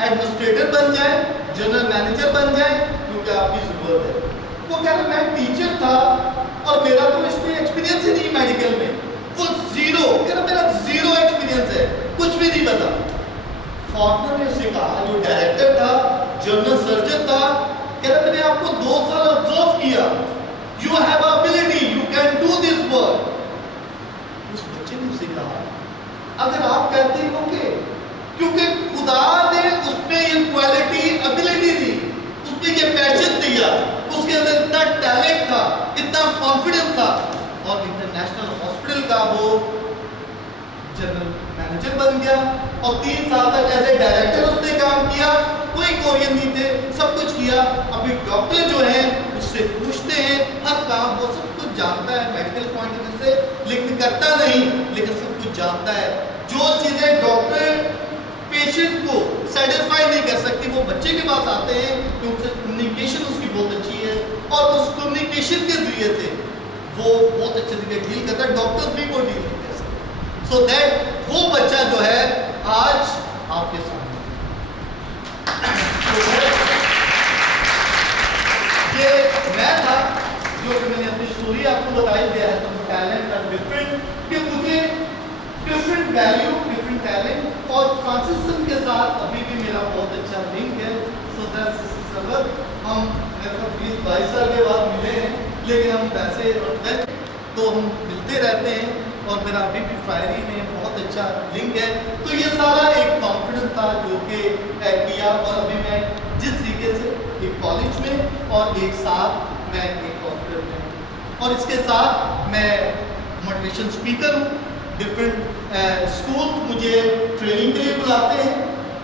एडमिनिस्ट्रेटर बन जाए, जनरल मैनेजर बन जाए, क्योंकि आपकी जरूरत है। वो कह रहा मैं टीचर था और मेरा तो इसमें एक्सपीरियंस ही नहीं मेडिकल में, वो जीरो, कह रहा मेरा जीरो एक्सपीरियंस है, कुछ भी नहीं पता। फॉरेनर ने उससे कहा, जो डायरेक्टर था, जनरल सर्जन था, कह रहा मैंने आपको 2 साल ऑब्जर्व किया, you have ability, you can do this work. उस बच्चे ने उससे कहा अगर आप कहते हो कि क्योंकि खुदा ने उसमें ये क्वालिटी एबिलिटी दी, उसमें ये पैशन दिया, उसके अंदर इतना टैलेंट था, इतना कॉन्फिडेंस था, और इंटरनेशनल हॉस्पिटल का वो जनरल मैनेजर बन गया और 3 साल तक एज ए डायरेक्टर उसने काम किया। कोई कोरियन नहीं थे, सब कुछ किया। अभी डॉक्टर जो है उससे पूछते हैं, हर काम वो सब कुछ जानता है मेडिकल पॉइंट ऑफ व्यू से, लेकिन करता नहीं, लेकिन सब कुछ जानता है। जो चीजें डॉक्टर पेशेंट को सेटिस्फाई नहीं कर सकती, वो बच्चे के पास आते हैं क्योंकि कम्युनिकेशन उसकी बहुत अच्छी है, और उस कम्युनिकेशन के जरिए से वो बहुत अच्छे तरीके डील करता है, डॉक्टर्स भी को डील नहीं कर सकते। सो दैट वो बच्चा जो है आज आपके सामने ये मैं था जो कि मैंने अपनी स्टोरी आपको बताई दिया है, तो टैलेंट और डिफरेंट कि मुझे डिफरेंट वैल्यू, डिफरेंट टैलेंट, और फ्रांसिस्कन के साथ अभी भी मेरा बहुत अच्छा लिंक है। सो दैट हम मेरे को 20-22 साल के बाद मिले हैं, लेकिन हम वैसे तो हम मिलते रहते हैं, और मेरा अभी भी फ्रायरी में बहुत अच्छा लिंक है। तो ये सारा एक कॉन्फिडेंस था जो कि किया, और अभी मैं जिस तरीके से एक कॉलेज में और एक साथ मैं एक कॉर्पोरेट में हूँ, और इसके साथ मैं मोटिवेशन स्पीकर हूँ। डिफरेंट स्कूल मुझे ट्रेनिंग के लिए बुलाते हैं,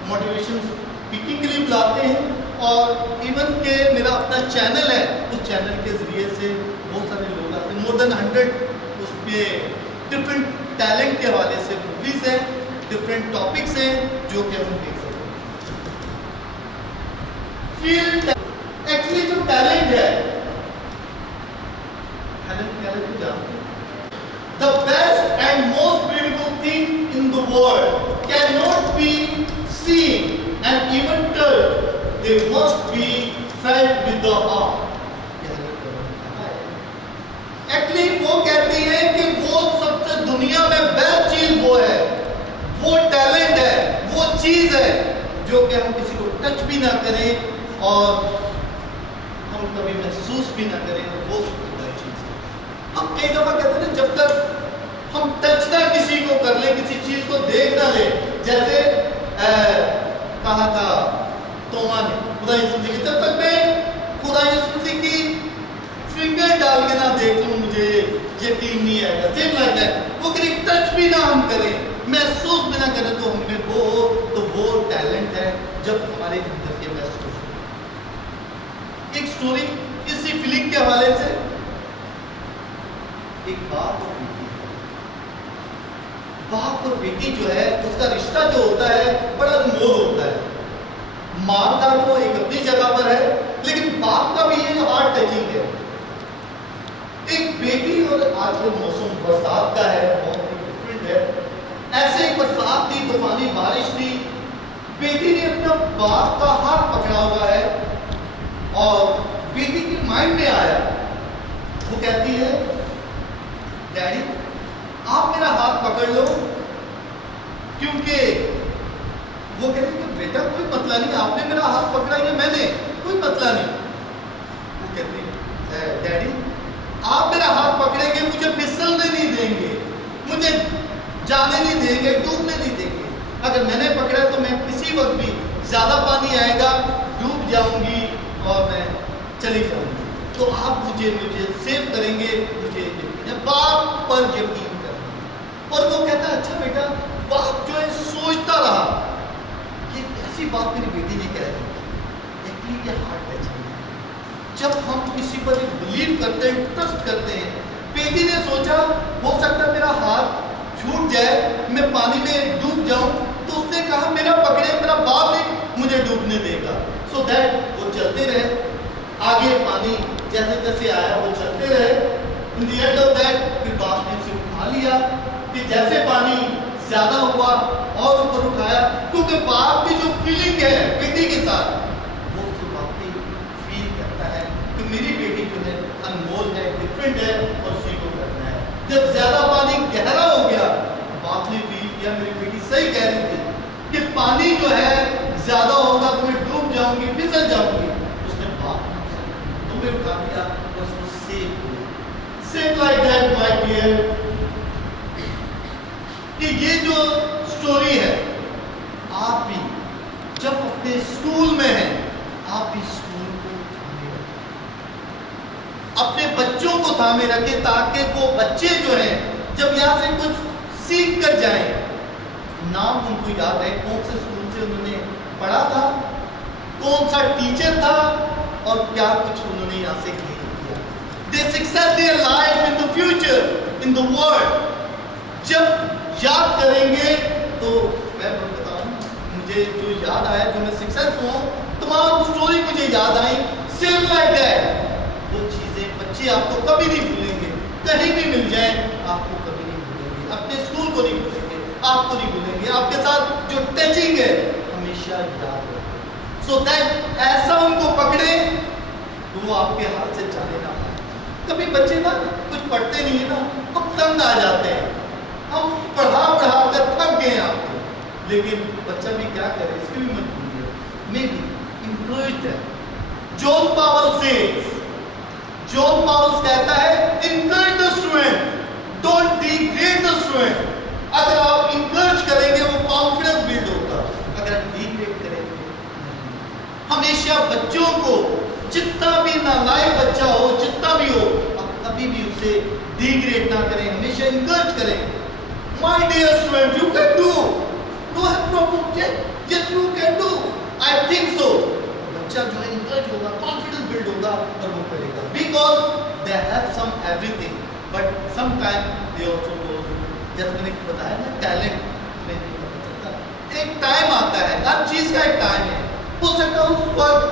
मोटिवेशन स्पीकिंग के लिए बुलाते हैं, और इवन के मेरा अपना चैनल है, उस चैनल के ज़रिए से बहुत सारे लोग आते हैं, मोर देन 100 उस पर डिफरेंट टैलेंट के हवाले से मूवीज़ हैं, डिफरेंट टॉपिक्स हैं जो कि हम देख सकते हैं। फील्ड एक्चुअली जो टैलेंट है, टैलेंट को जानते हैं, the best and most beautiful thing in the world cannot be seen and even touched, they must be felt with the heart. Actually वो कहती है कि वो सबसे दुनिया में बेस्ट चीज वो है, वो टैलेंट है, वो चीज है जो कि हम किसी को टच भी ना करें और हम कभी महसूस भी ना करें, वो सबसे बेस्ट चीज है। हम कई दफा कहते हैं जब तक हम टच ना किसी को कर ले, किसी चीज को देख ना ले, जैसे कहा था तोमा ने खुदा यीशु मसीह की, जब तक मैं खुदा यीशु मसीह की फिंगर डाल के ना देख लूं मुझे यकीन नहीं आएगा। सेम लाइक दैट, वो कहीं टच भी ना हम करें, महसूस भी ना करें, तो हमें वो टैलेंट है जब हमारे अंदर ये महसूस हो। एक स्टोरी इसी फीलिंग के हवाले से, एक बाप और बेटी जो है उसका रिश्ता जो होता है बड़ा अनमोल होता है। माँ का तो एक अपनी जगह पर है, लेकिन बाप का भी ये हार्ट टचिंग है। एक बेटी, और आज का मौसम बरसात का है, बहुत डिफरेंट है। ऐसे एक बरसात थी, तूफानी बारिश थी, बेटी ने अपना बाप का हाथ पकड़ा हुआ है, और बेटी के माइंड में आया, वो कहती है डैडी आप मेरा हाथ पकड़ लो, क्योंकि वो कहते हैं कि बेटा कोई मसला नहीं, आपने मेरा हाथ पकड़ा या मैंने, कोई मसला नहीं। वो कहते हैं डैडी आप मेरा हाथ पकड़ेंगे, मुझे फिसलने नहीं देंगे, मुझे जाने नहीं देंगे, डूबने नहीं देंगे। अगर मैंने पकड़ा तो मैं किसी वक्त भी ज्यादा पानी आएगा, डूब जाऊंगी और मैं चली जाऊंगी। तो आप मुझे सेव करेंगे, मुझे बाप पर यकीन करना। और वो कहता है अच्छा बेटा, बाप जो है सोचता रहा, ये ऐसी बात मेरी बेटी ने कह दी, एक्चुअली ये हार्ट टचिंग है। जब हम किसी पर बिलीव करते हैं, ट्रस्ट करते हैं, बेटी ने सोचा हो सकता है मेरा हाथ छूट जाए, मैं पानी में डूब जाऊं, तो उसने कहा मेरा पकड़े, मेरा बाप नहीं मुझे डूबने देगा। सो दैट वो चलते रहे, आगे पानी जैसे जैसे आया वो चलते रहे। इन द एंड ऑफ दैट फिर बाप ने उसे उठा लिया कि जैसे पानी ज्यादा हुआ और ऊपर उठाया, क्योंकि बाप की जो फीलिंग है बेटी के साथ, वो तो बाप की फील करता है कि मेरी बेटी जो है अनमोल है, डिफरेंट है और उसी को करना है। जब ज्यादा पानी गहरा हो गया, बाप ने फील किया मेरी बेटी सही कह रही थी कि पानी जो है ज्यादा होगा तो मैं डूब जाऊंगी, फिसल जाऊंगी। उसने बाप तुम्हें उठा दिया और उसको सेव किया। Same like that my dear, कि ये जो स्टोरी है, आप भी जब अपने स्कूल में हैं, आप भी स्कूल को थामे रखें, अपने बच्चों को थामे रखें, ताकि वो बच्चे जो हैं जब यहाँ से कुछ सीख कर जाएं, नाम उनको याद है, कौन से स्कूल से उन्होंने पढ़ा था, कौन सा टीचर था और क्या कुछ उन्होंने यहाँ से किया। They succeed their life in the future in the world. जब याद करेंगे तो मैं बताऊं, मुझे जो याद आया, जो मैं सक्सेस हुआ, तमाम स्टोरी मुझे याद आई। सेम लाइक दैट, वो चीजें बच्चे आपको कभी नहीं भूलेंगे, कहीं भी मिल जाए आपको कभी नहीं भूलेंगे, अपने स्कूल को नहीं भूलेंगे, आपको नहीं भूलेंगे, आपके साथ जो टचिंग है हमेशा याद रखें। सो दैट ऐसा उनको पकड़े तो वो आपके हाथ से जाने ना पाए। कभी बच्चे ना कुछ पढ़ते नहीं है ना, हम तंग आ जाते हैं, हम पढ़ा कर थक गए हैं आपको, लेकिन बच्चा भी क्या करे, इसकी भी मजबूरी है। Maybe encourage them. John Powells कहता है encourage the student, don't degrade the student. अगर आप encourage करेंगे वो कॉन्फिडेंस बिल्ड होगा, अगर आप degrade करेंगे, हमेशा बच्चों को, जितना भी नालायक बच्चा हो, जितना भी हो, आप कभी भी उसे डिग्रेड ना करें, हमेशा इनकरेज करें। My dear student, you can do. No have problem. Yes, you can do. I think so. बच्चा जो है इनकरेज होगा, कॉन्फिडेंस बिल्ड होगा और वो करेगा। Because they have some everything, but sometimes they also go. जैसे मैंने बताया ना, टैलेंट में नहीं पता चलता। एक टाइम आता है, हर चीज का एक टाइम है। हो सकता है उस वक्त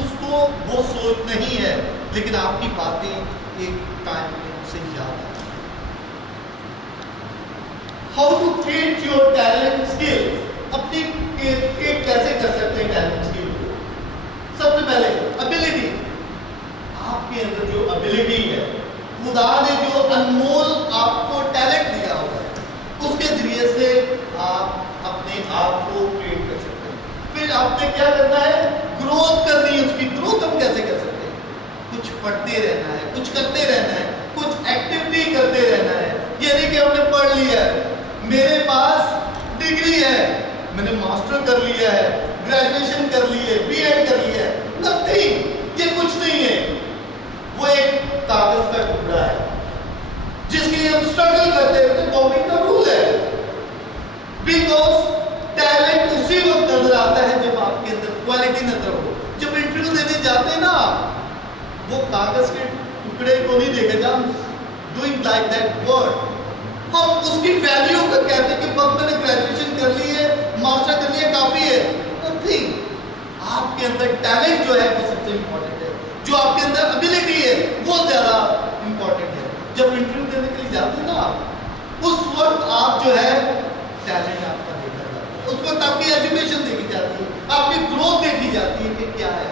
उसको वो सोच नहीं है, लेकिन आपकी बातें एक टाइम में उसे याद आती हैं। How to create your talent skill, अपनी क्रिएट कैसे कर सकते हैं टैलेंट स्किल को? सबसे पहले एबिलिटी, आपके अंदर जो एबिलिटी है, खुदा ने जो अनमोल आपको टैलेंट दिया होगा, उसके जरिए से आप अपने आप को क्रिएट कर सकते हैं। फिर आपने क्या करना है, ग्रोथ करनी है। उसकी ग्रोथ हम कैसे कर सकते हैं? कुछ पढ़ते रहना है, कुछ करते रहना है, कुछ एक्टिविटी करते रहना है। ये नहीं कि हमने पढ़ लिया है, मेरे पास डिग्री है, मैंने मास्टर कर लिया है, ग्रेजुएशन कर ली है, बीएड कर लिया है, नथिंग, ये कुछ नहीं है। वो एक कागज का टुकड़ा है जिसके लिए हम स्ट्रगल करते हैं, तो गवर्नमेंट का रूल है। बिकॉज टैलेंट उसी वक्त नजर आता है जब आपके अंदर क्वालिटी नजर हो। जब इंटरव्यू देने जाते हैं ना, वो कागज के टुकड़े को नहीं देखे, जब डूइंग लाइक दैट वर्ड, हम उसकी वैल्यू को कहते हैं कि बस मैंने ग्रेजुएशन कर ली है, मास्टर कर लिया, काफी है। नथिंग, आपके अंदर टैलेंट जो है वो सबसे इंपॉर्टेंट है, जो आपके अंदर एबिलिटी है वो ज्यादा इंपॉर्टेंट है। जब इंटरव्यू देने के लिए जाते हैं ना, उस वक्त आप जो है टैलेंट आपका देखा जाता है, उस वक्त आपकी एजुकेशन देखी जाती है, आपकी ग्रोथ देखी जाती है कि क्या है।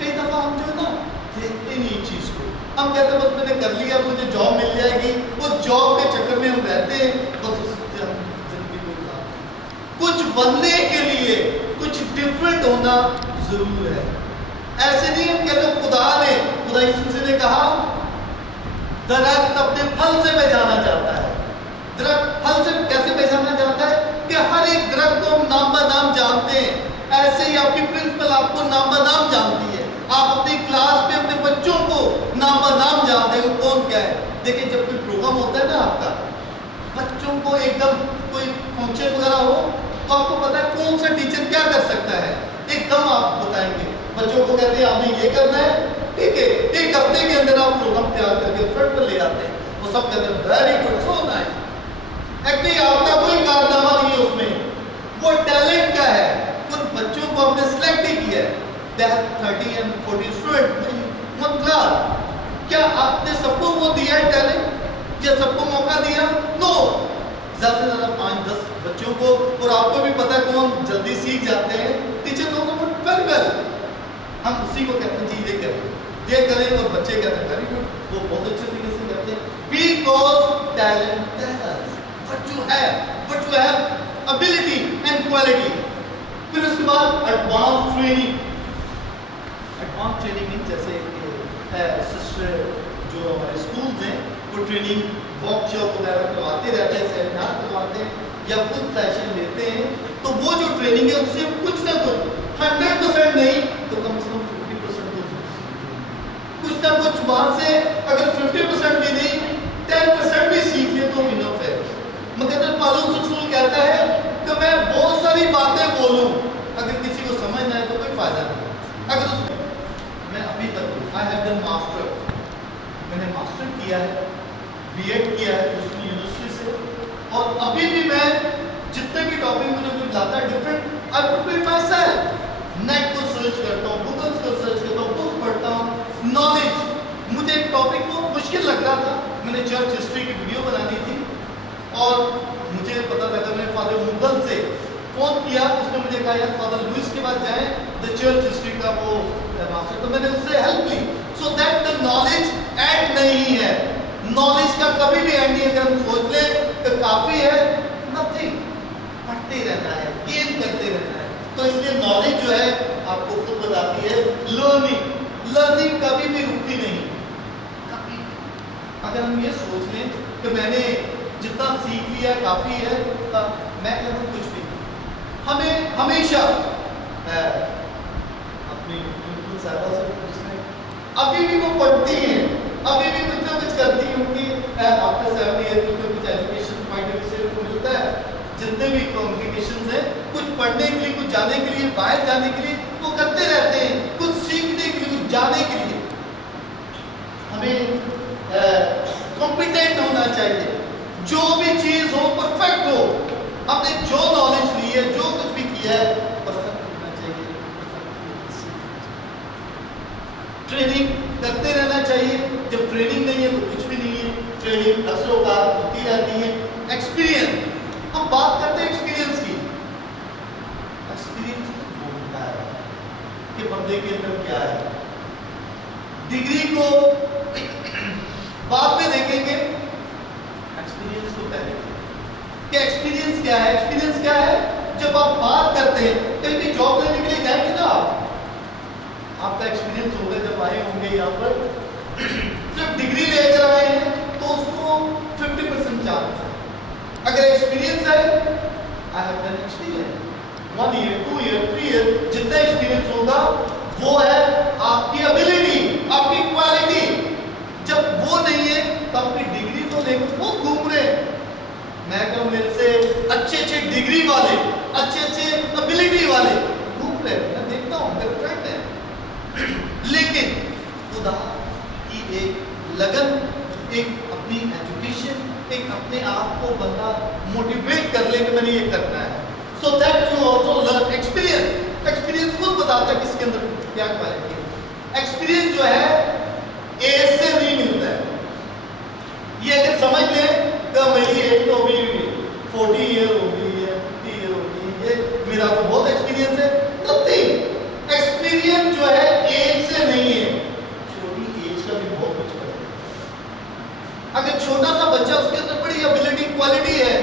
कई दफा हम जो है ना देखते नहीं चीज को, हम कहते हैं बस मैंने कर लिया, मुझे जॉब मिल जाएगी, वो जॉब के चक्कर में हम रहते हैं, बस उससे हम जिंदगी गुजारते हैं। कुछ बनने के लिए कुछ डिफरेंट होना जरूर है। ऐसे नहीं हम कहते खुदा यीशु मसीह ने कहा दरख्त अपने फल से पहचाना जाता है। दरख्त फल से कैसे पहचाना जाता है कि हर एक दरख्त को हम नाम ब नाम जानते हैं। ऐसे ही आपकी प्रिंसिपल आपको नाम ब नाम जानती है। आप अपनी क्लास में अपने बच्चों को नाम ब नाम जानते हैं कौन क्या है। देखिए जब कोई प्रोग्राम होता है ना आपका, बच्चों को एकदम कोई फंक्शन वगैरह हो तो आपको पता है कौन सा टीचर क्या कर सकता है, एकदम आप बताएंगे। बच्चों को कहते हैं आपने ये करना है, ठीक है, एक हफ्ते के अंदर आप प्रोग्राम तैयार करके फ्रंट पर ले आते हैं। वो सब कहते हैं very good, so nice. Actually आपका कोई कारनामा नहीं है उसमें, वो टैलेंट क्या है। कुछ बच्चों को हमने सिलेक्ट ही किया है। They have 30 and 40 students in one class. क्या आपने सबको वो दिया है टैलेंट या सबको मौका दिया? नो। ज्यादा से ज्यादा 5-10 बच्चों को, और आपको भी पता है कौन जल्दी सीख जाते हैं, टीचर लोगों को वेरी वेल। हम उसी को कहते हैं जी ये करें और बच्चे कहते हैं वेरी गुड, वो बहुत अच्छे तरीके से करते हैं। बिकॉज टैलेंट है, what you have ability and quality। फिर उसके बाद advance training. Advance training mean जैसे सिस्टर जो हमारे स्कूल हैं वो ट्रेनिंग वर्कशॉप वगैरह करवाते रहते हैं, सेमिनार करवाते हैं या खुद सेशन लेते हैं। तो वो जो ट्रेनिंग है उससे कुछ ना कुछ 100% नहीं तो कम से कम 50% तो कुछ ना कुछ वहां से, अगर 50% भी नहीं 10% भी सीख ले तो इनफ है। मगर पालून सुसूल कहता है कि मैं बहुत सारी बातें बोलूं, अगर किसी को समझ ना आए तो कोई फायदा नहीं। अगर मैं अभी तक आई हैव डन मास्टर, मैंने मास्टर किया है, बीएड किया है दूसरी यूनिवर्सिटी से, और अभी भी मैं जितने भी टॉपिक मुझे कोई लाता है different, I prepare my self. Net को सर्च करता हूँ, गूगल को सर्च करता हूँ, बुक पढ़ता हूँ, नॉलेज। मुझे एक टॉपिक को मुश्किल लग रहा था, मैंने चर्च हिस्ट्री की वीडियो बनानी थी और मुझे पता लगा, मैंने फादर मुगल से फोन किया, उसने मुझे कहा यार फादर लुइस के बाद जाएं, द चर्च हिस्ट्री का वो मास्टर, तो मैंने उससे हेल्प ली। So that the knowledge end नहीं है, नॉलेज का कभी भी एंड नहीं है। अगर हम सोच ले तो काफी है, नथिंग, पढ़ते रहना है, गेन करते रहना है। तो इसलिए नॉलेज जो है आपको खुद बताती है लर्निंग, लर्निंग कभी भी रुकती नहीं, कभी। अगर हम ये सोच लें कि मैंने जितना सीख लिया काफी है, मैं कहता हूँ कुछ भी। हमें हमेशा अपनी साहबा से पूछना, अभी भी वो पढ़ती हैं, अभी भी कुछ ना कुछ करती हैं, उनकी आफ्टर 7 ईयर कुछ एजुकेशन पॉइंट ऑफ व्यू से उनको मिलता है। जितने भी कॉम्प्लिकेशंस हैं, कुछ पढ़ने के लिए, कुछ जाने के लिए, बाहर जाने के लिए वो करते रहते हैं, कुछ सीखने के लिए, कुछ जाने के लिए। हमें कॉम्पिटेंट होना चाहिए, जो भी चीज हो परफेक्ट हो। आपने जो नॉलेज ली है, जो कुछ भी किया है, परफेक्ट होना चाहिए। ट्रेनिंग करते रहना चाहिए। जब ट्रेनिंग नहीं है तो कुछ भी नहीं है। ट्रेनिंग अक्सर होती रहती है। एक्सपीरियंस, हम बात करते हैं एक्सपीरियंस की। एक्सपीरियंस वो होता है कि बंदे के अंदर क्या है। डिग्री को बाद में देखेंगे, एक्सपीरियंस को पहले कि एक्सपीरियंस क्या है। एक्सपीरियंस क्या है? जब आप बात करते हैं, कहीं भी जॉब लेने के लिए जाएंगे ना, आपका एक्सपीरियंस होगा जब आए होंगे यहाँ पर, सिर्फ डिग्री लेकर आए हैं तो उसको 50% चांस है। अगर एक्सपीरियंस है, I have done experience 1 year 2 year 3 year, जितना एक्सपीरियंस होगा वो है आपकी एबिलिटी, आपकी क्वालिटी। जब वो नहीं है तो आपकी डिग्री तो लेकर बहुत घूम रहे हैं। मैं कहूँ मेरे से अच्छे डिग्री वाले, अच्छे एबिलिटी वाले घूम रहे हैं, मैं देखता हूँ, मेरे फ्रेंड है। लेकिन खुदा की एक लगन, एक अपनी एजुकेशन, एक अपने आप को बंदा मोटिवेट कर ले कि मैंने ये करना है। So that you also learn experience. Experience खुद बताता है किसके अंदर क्या क्वालिटी है। एक्सपीरियंस जो है एज से नहीं मिलता है। ये अगर समझ लें तो मेरी एज तो अभी 40 ईयर हो गई है, 50 ईयर हो गई है, मेरा तो बहुत एक्सपीरियंस है। नथिंग। एक्सपीरियंस जो है एज से नहीं है, छोटी एज का भी बहुत कुछ करता है। अगर छोटा सा बच्चा, उसके अंदर बड़ी एबिलिटी, क्वालिटी है,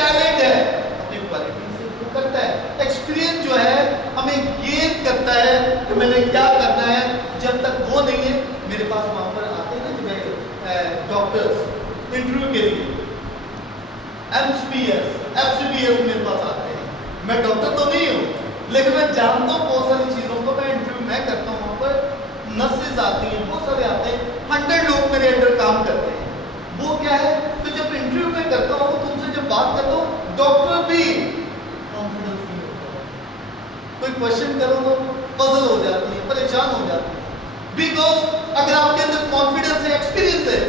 टैलेंट है, अपनी क्वालिटी से वो करता है। एक्सपीरियंस जो है हमें गेन करता है कि मैंने क्या करना है। जब तक वो नहीं है, मेरे पास वहां पर आते हैं ना, डॉक्टर्स इंटरव्यू के लिए FCPS मेरे पास आते हैं। मैं डॉक्टर तो नहीं हूँ, लेकिन मैं जानता हूँ बहुत सारी चीज़ों को। मैं इंटरव्यू मैं करता हूँ, वहाँ पर नर्सेज आती हैं, बहुत सारे आते हैं, 100 लोग मेरे अंडर काम करते हैं। वो क्या है, तो जब इंटरव्यू में करता हूँ तो उनसे जब बात करता हूँ, डॉक्टर भी कॉन्फिडेंस नहीं होता है। कोई क्वेश्चन करो तो पजल हो जाती है, परेशान हो जाती है। बिकॉज अगर आपके अंदर कॉन्फिडेंस है, एक्सपीरियंस है,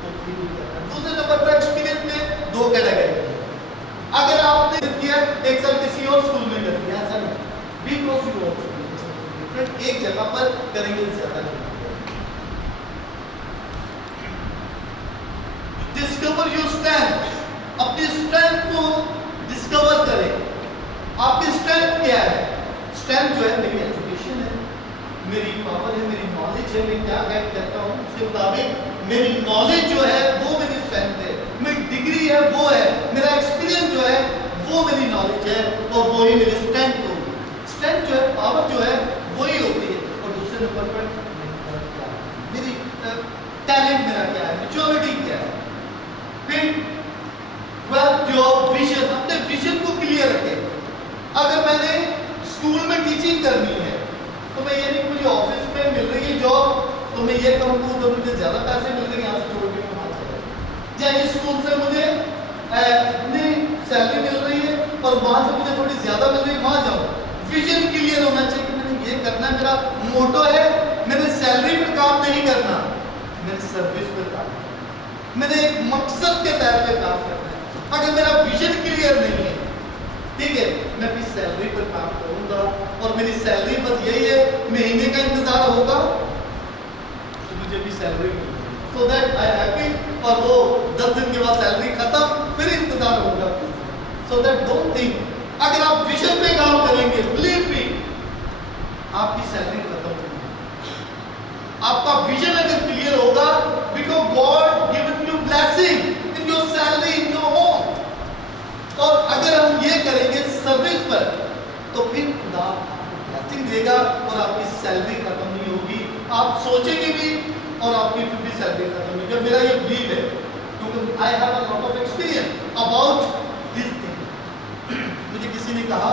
तो फिर भी करना है। दूसरे नंबर पर एक्सपीरियंस में 2 कैटेगरी है। अगर आपने किया 1 साल किसी और स्कूल में कर दिया, ऐसा नहीं, बिकॉज यू एक जगह पर करेंगे ज्यादा नहीं। डिस्कवर योर स्ट्रेंथ, अपनी स्ट्रेंथ को डिस्कवर करें। आपकी स्ट्रेंथ क्या है? स्ट्रेंथ जो है मेरी एजुकेशन है, मेरी पावर है, मेरी नॉलेज है, मैं क्या गेट करता हूँ उसके मुताबिक मेरी नॉलेज जो है वो मेरी स्ट्रेंथ है, मेरी डिग्री है वो है, मेरा एक्सपीरियंस जो है वो मेरी नॉलेज है, और वो ही मेरी स्ट्रेंथ होगी। स्ट्रेंथ जो है, पावर जो है वही होती है। और दूसरे नंबर पर मेरी टैलेंट मेरा क्या है, मैच्योरिटी क्या है। फिर योर विजन, अपने विजन को क्लियर रखें। अगर मैंने स्कूल में टीचिंग करनी है तो मैं ये नहीं, मुझे ऑफिस में मिल रही है जॉब तो मैं ये कहूँ तो मुझे ज़्यादा पैसे मिल रहे हैं, यहाँ से छोड़ के वहाँ चला जाऊँ। या इस स्कूल से मुझे इतनी सैलरी मिल रही है और वहाँ से मुझे थोड़ी ज़्यादा मिल रही है, वहाँ जाऊँ। विजन क्लियर होना चाहिए कि मैंने ये करना है, मेरा मोटो है, मैंने सैलरी पर काम नहीं करना, मैंने सर्विस पर काम करना, मैंने एक मकसद के तहत पे काम करना है। अगर मेरा विजन क्लियर नहीं है, ठीक है, मैं अपनी सैलरी पर काम करूंगा और मेरी सैलरी बस यही है, महीने का इंतजार होगा तो मुझे भी सैलरी मिलेगी, सो दैट आई हैप्पी। और वो 10 दिन के बाद सैलरी खत्म, फिर इंतजार होगा। सो दैट डोंट थिंक, अगर आप विजन पे काम करेंगे, बिलीव मी, आपकी सैलरी खत्म होगी। आपका विजन अगर क्लियर होगा, because God given you blessing in your salary, in your home. और अगर हम ये करेंगे सर्विस पर, तो फिर खुदा आपको ब्लेसिंग देगा और आपकी सैलरी खत्म नहीं होगी। आप सोचेंगे भी और आपकी फिर भी सैलरी खत्म नहीं होगी। मेरा ये बिलीव है, क्योंकि I have a lot of experience about this thing. मुझे किसी ने कहा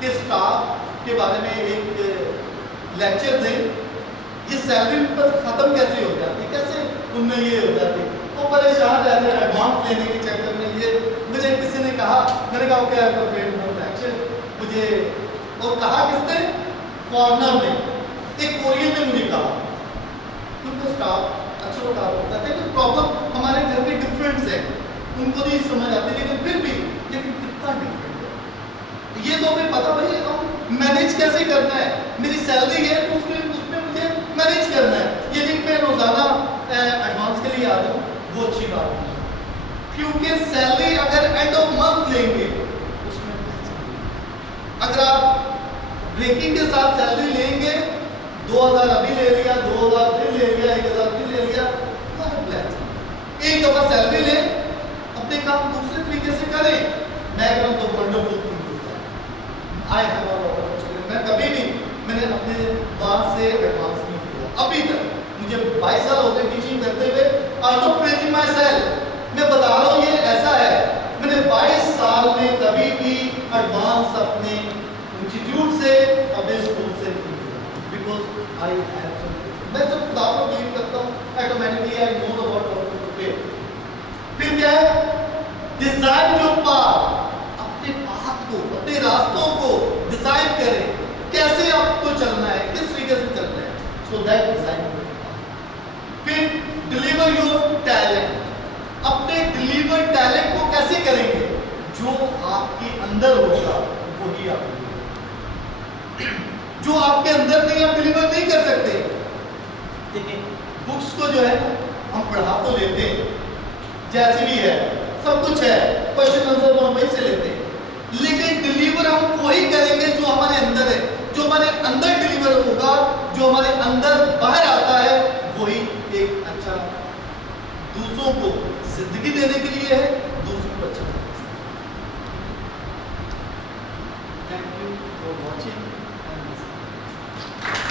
कि स्टाफ के बारे में एक लेक्चर दें, ये सैलरी पर खत्म कैसे हो जाती, कैसे उनमें ये हो जाती, वो परेशान रहते हैं एडवांस लेने के चक्कर में। ये मुझे किसी ने कहा, मैंने कहा क्या एक्शन मुझे, और कहा किसने, फॉरनर ने, एक कोरियन ने मुझे कहा, क्योंकि स्टाफ अच्छा काम होता है, लेकिन प्रॉब्लम हमारे घर के डिफरेंस है, उनको नहीं समझ आती, लेकिन फिर भी लेकिन कितना डिफरेंट है ये तो हमें पता। भाई हम मैनेज कैसे करना है, मेरी सैलरी है तो उसमें मुझे मैनेज करना है। ये नहीं मैं रोजाना एडवांस के लिए आ जाऊँ, वो अच्छी बात नहीं, क्योंकि सैलरी अगर एंड ऑफ मंथ लेंगे उसमें, अगर आप ब्रेकिंग के साथ सैलरी लेंगे, 2000 अभी ले लिया, 2000 फिर ले लिया, 1000 फिर ले लिया, एक दफा सैलरी ले, अपने काम दूसरे तरीके से करें। मैं करूँ तो वंडरफुल थिंग होता है। I have a lot of experience, मैं कभी भी मैंने अपने बात से एडवांस नहीं किया अभी तक। मुझे 22 साल हो गए टीचिंग करते हुए। आई नॉट प्रेजिंग माई सेल्फ, मैं बता रहा हूँ ये ऐसा है। मैंने 22 साल में कभी भी एडवांस अपने इंस्टीट्यूट से, अपने स्कूल से नहीं किया, बिकॉज आई हैव समथिंग। मैं जब खुदा को बिलीव करता हूँ, automatically I know about how to prepare. फिर क्या है, डिजाइन योर पाथ, अपने पाथ को, अपने रास्तों को डिजाइन करें, कैसे आपको चलना है, किस तरीके से चलना है, सो दैट डिजाइन। फिर डिलीवर योर टैलेंट, अपने डिलीवर टैलेंट को कैसे करेंगे, जो आपके अंदर होगा वही आप, जो आपके अंदर नहीं, आप डिलीवर नहीं कर सकते। देखिए बुक्स को जो है हम पढ़ा तो लेते हैं, जैसे भी है, सब कुछ है, क्वेश्चन आंसर तो हम वहीं से लेते हैं, लेकिन डिलीवर हम वही करेंगे जो हमारे अंदर है। जो हमारे अंदर डिलीवर होगा, जो हमारे अंदर बाहर आता है, वही एक अच्छा दूसरों को जिंदगी देने के लिए है,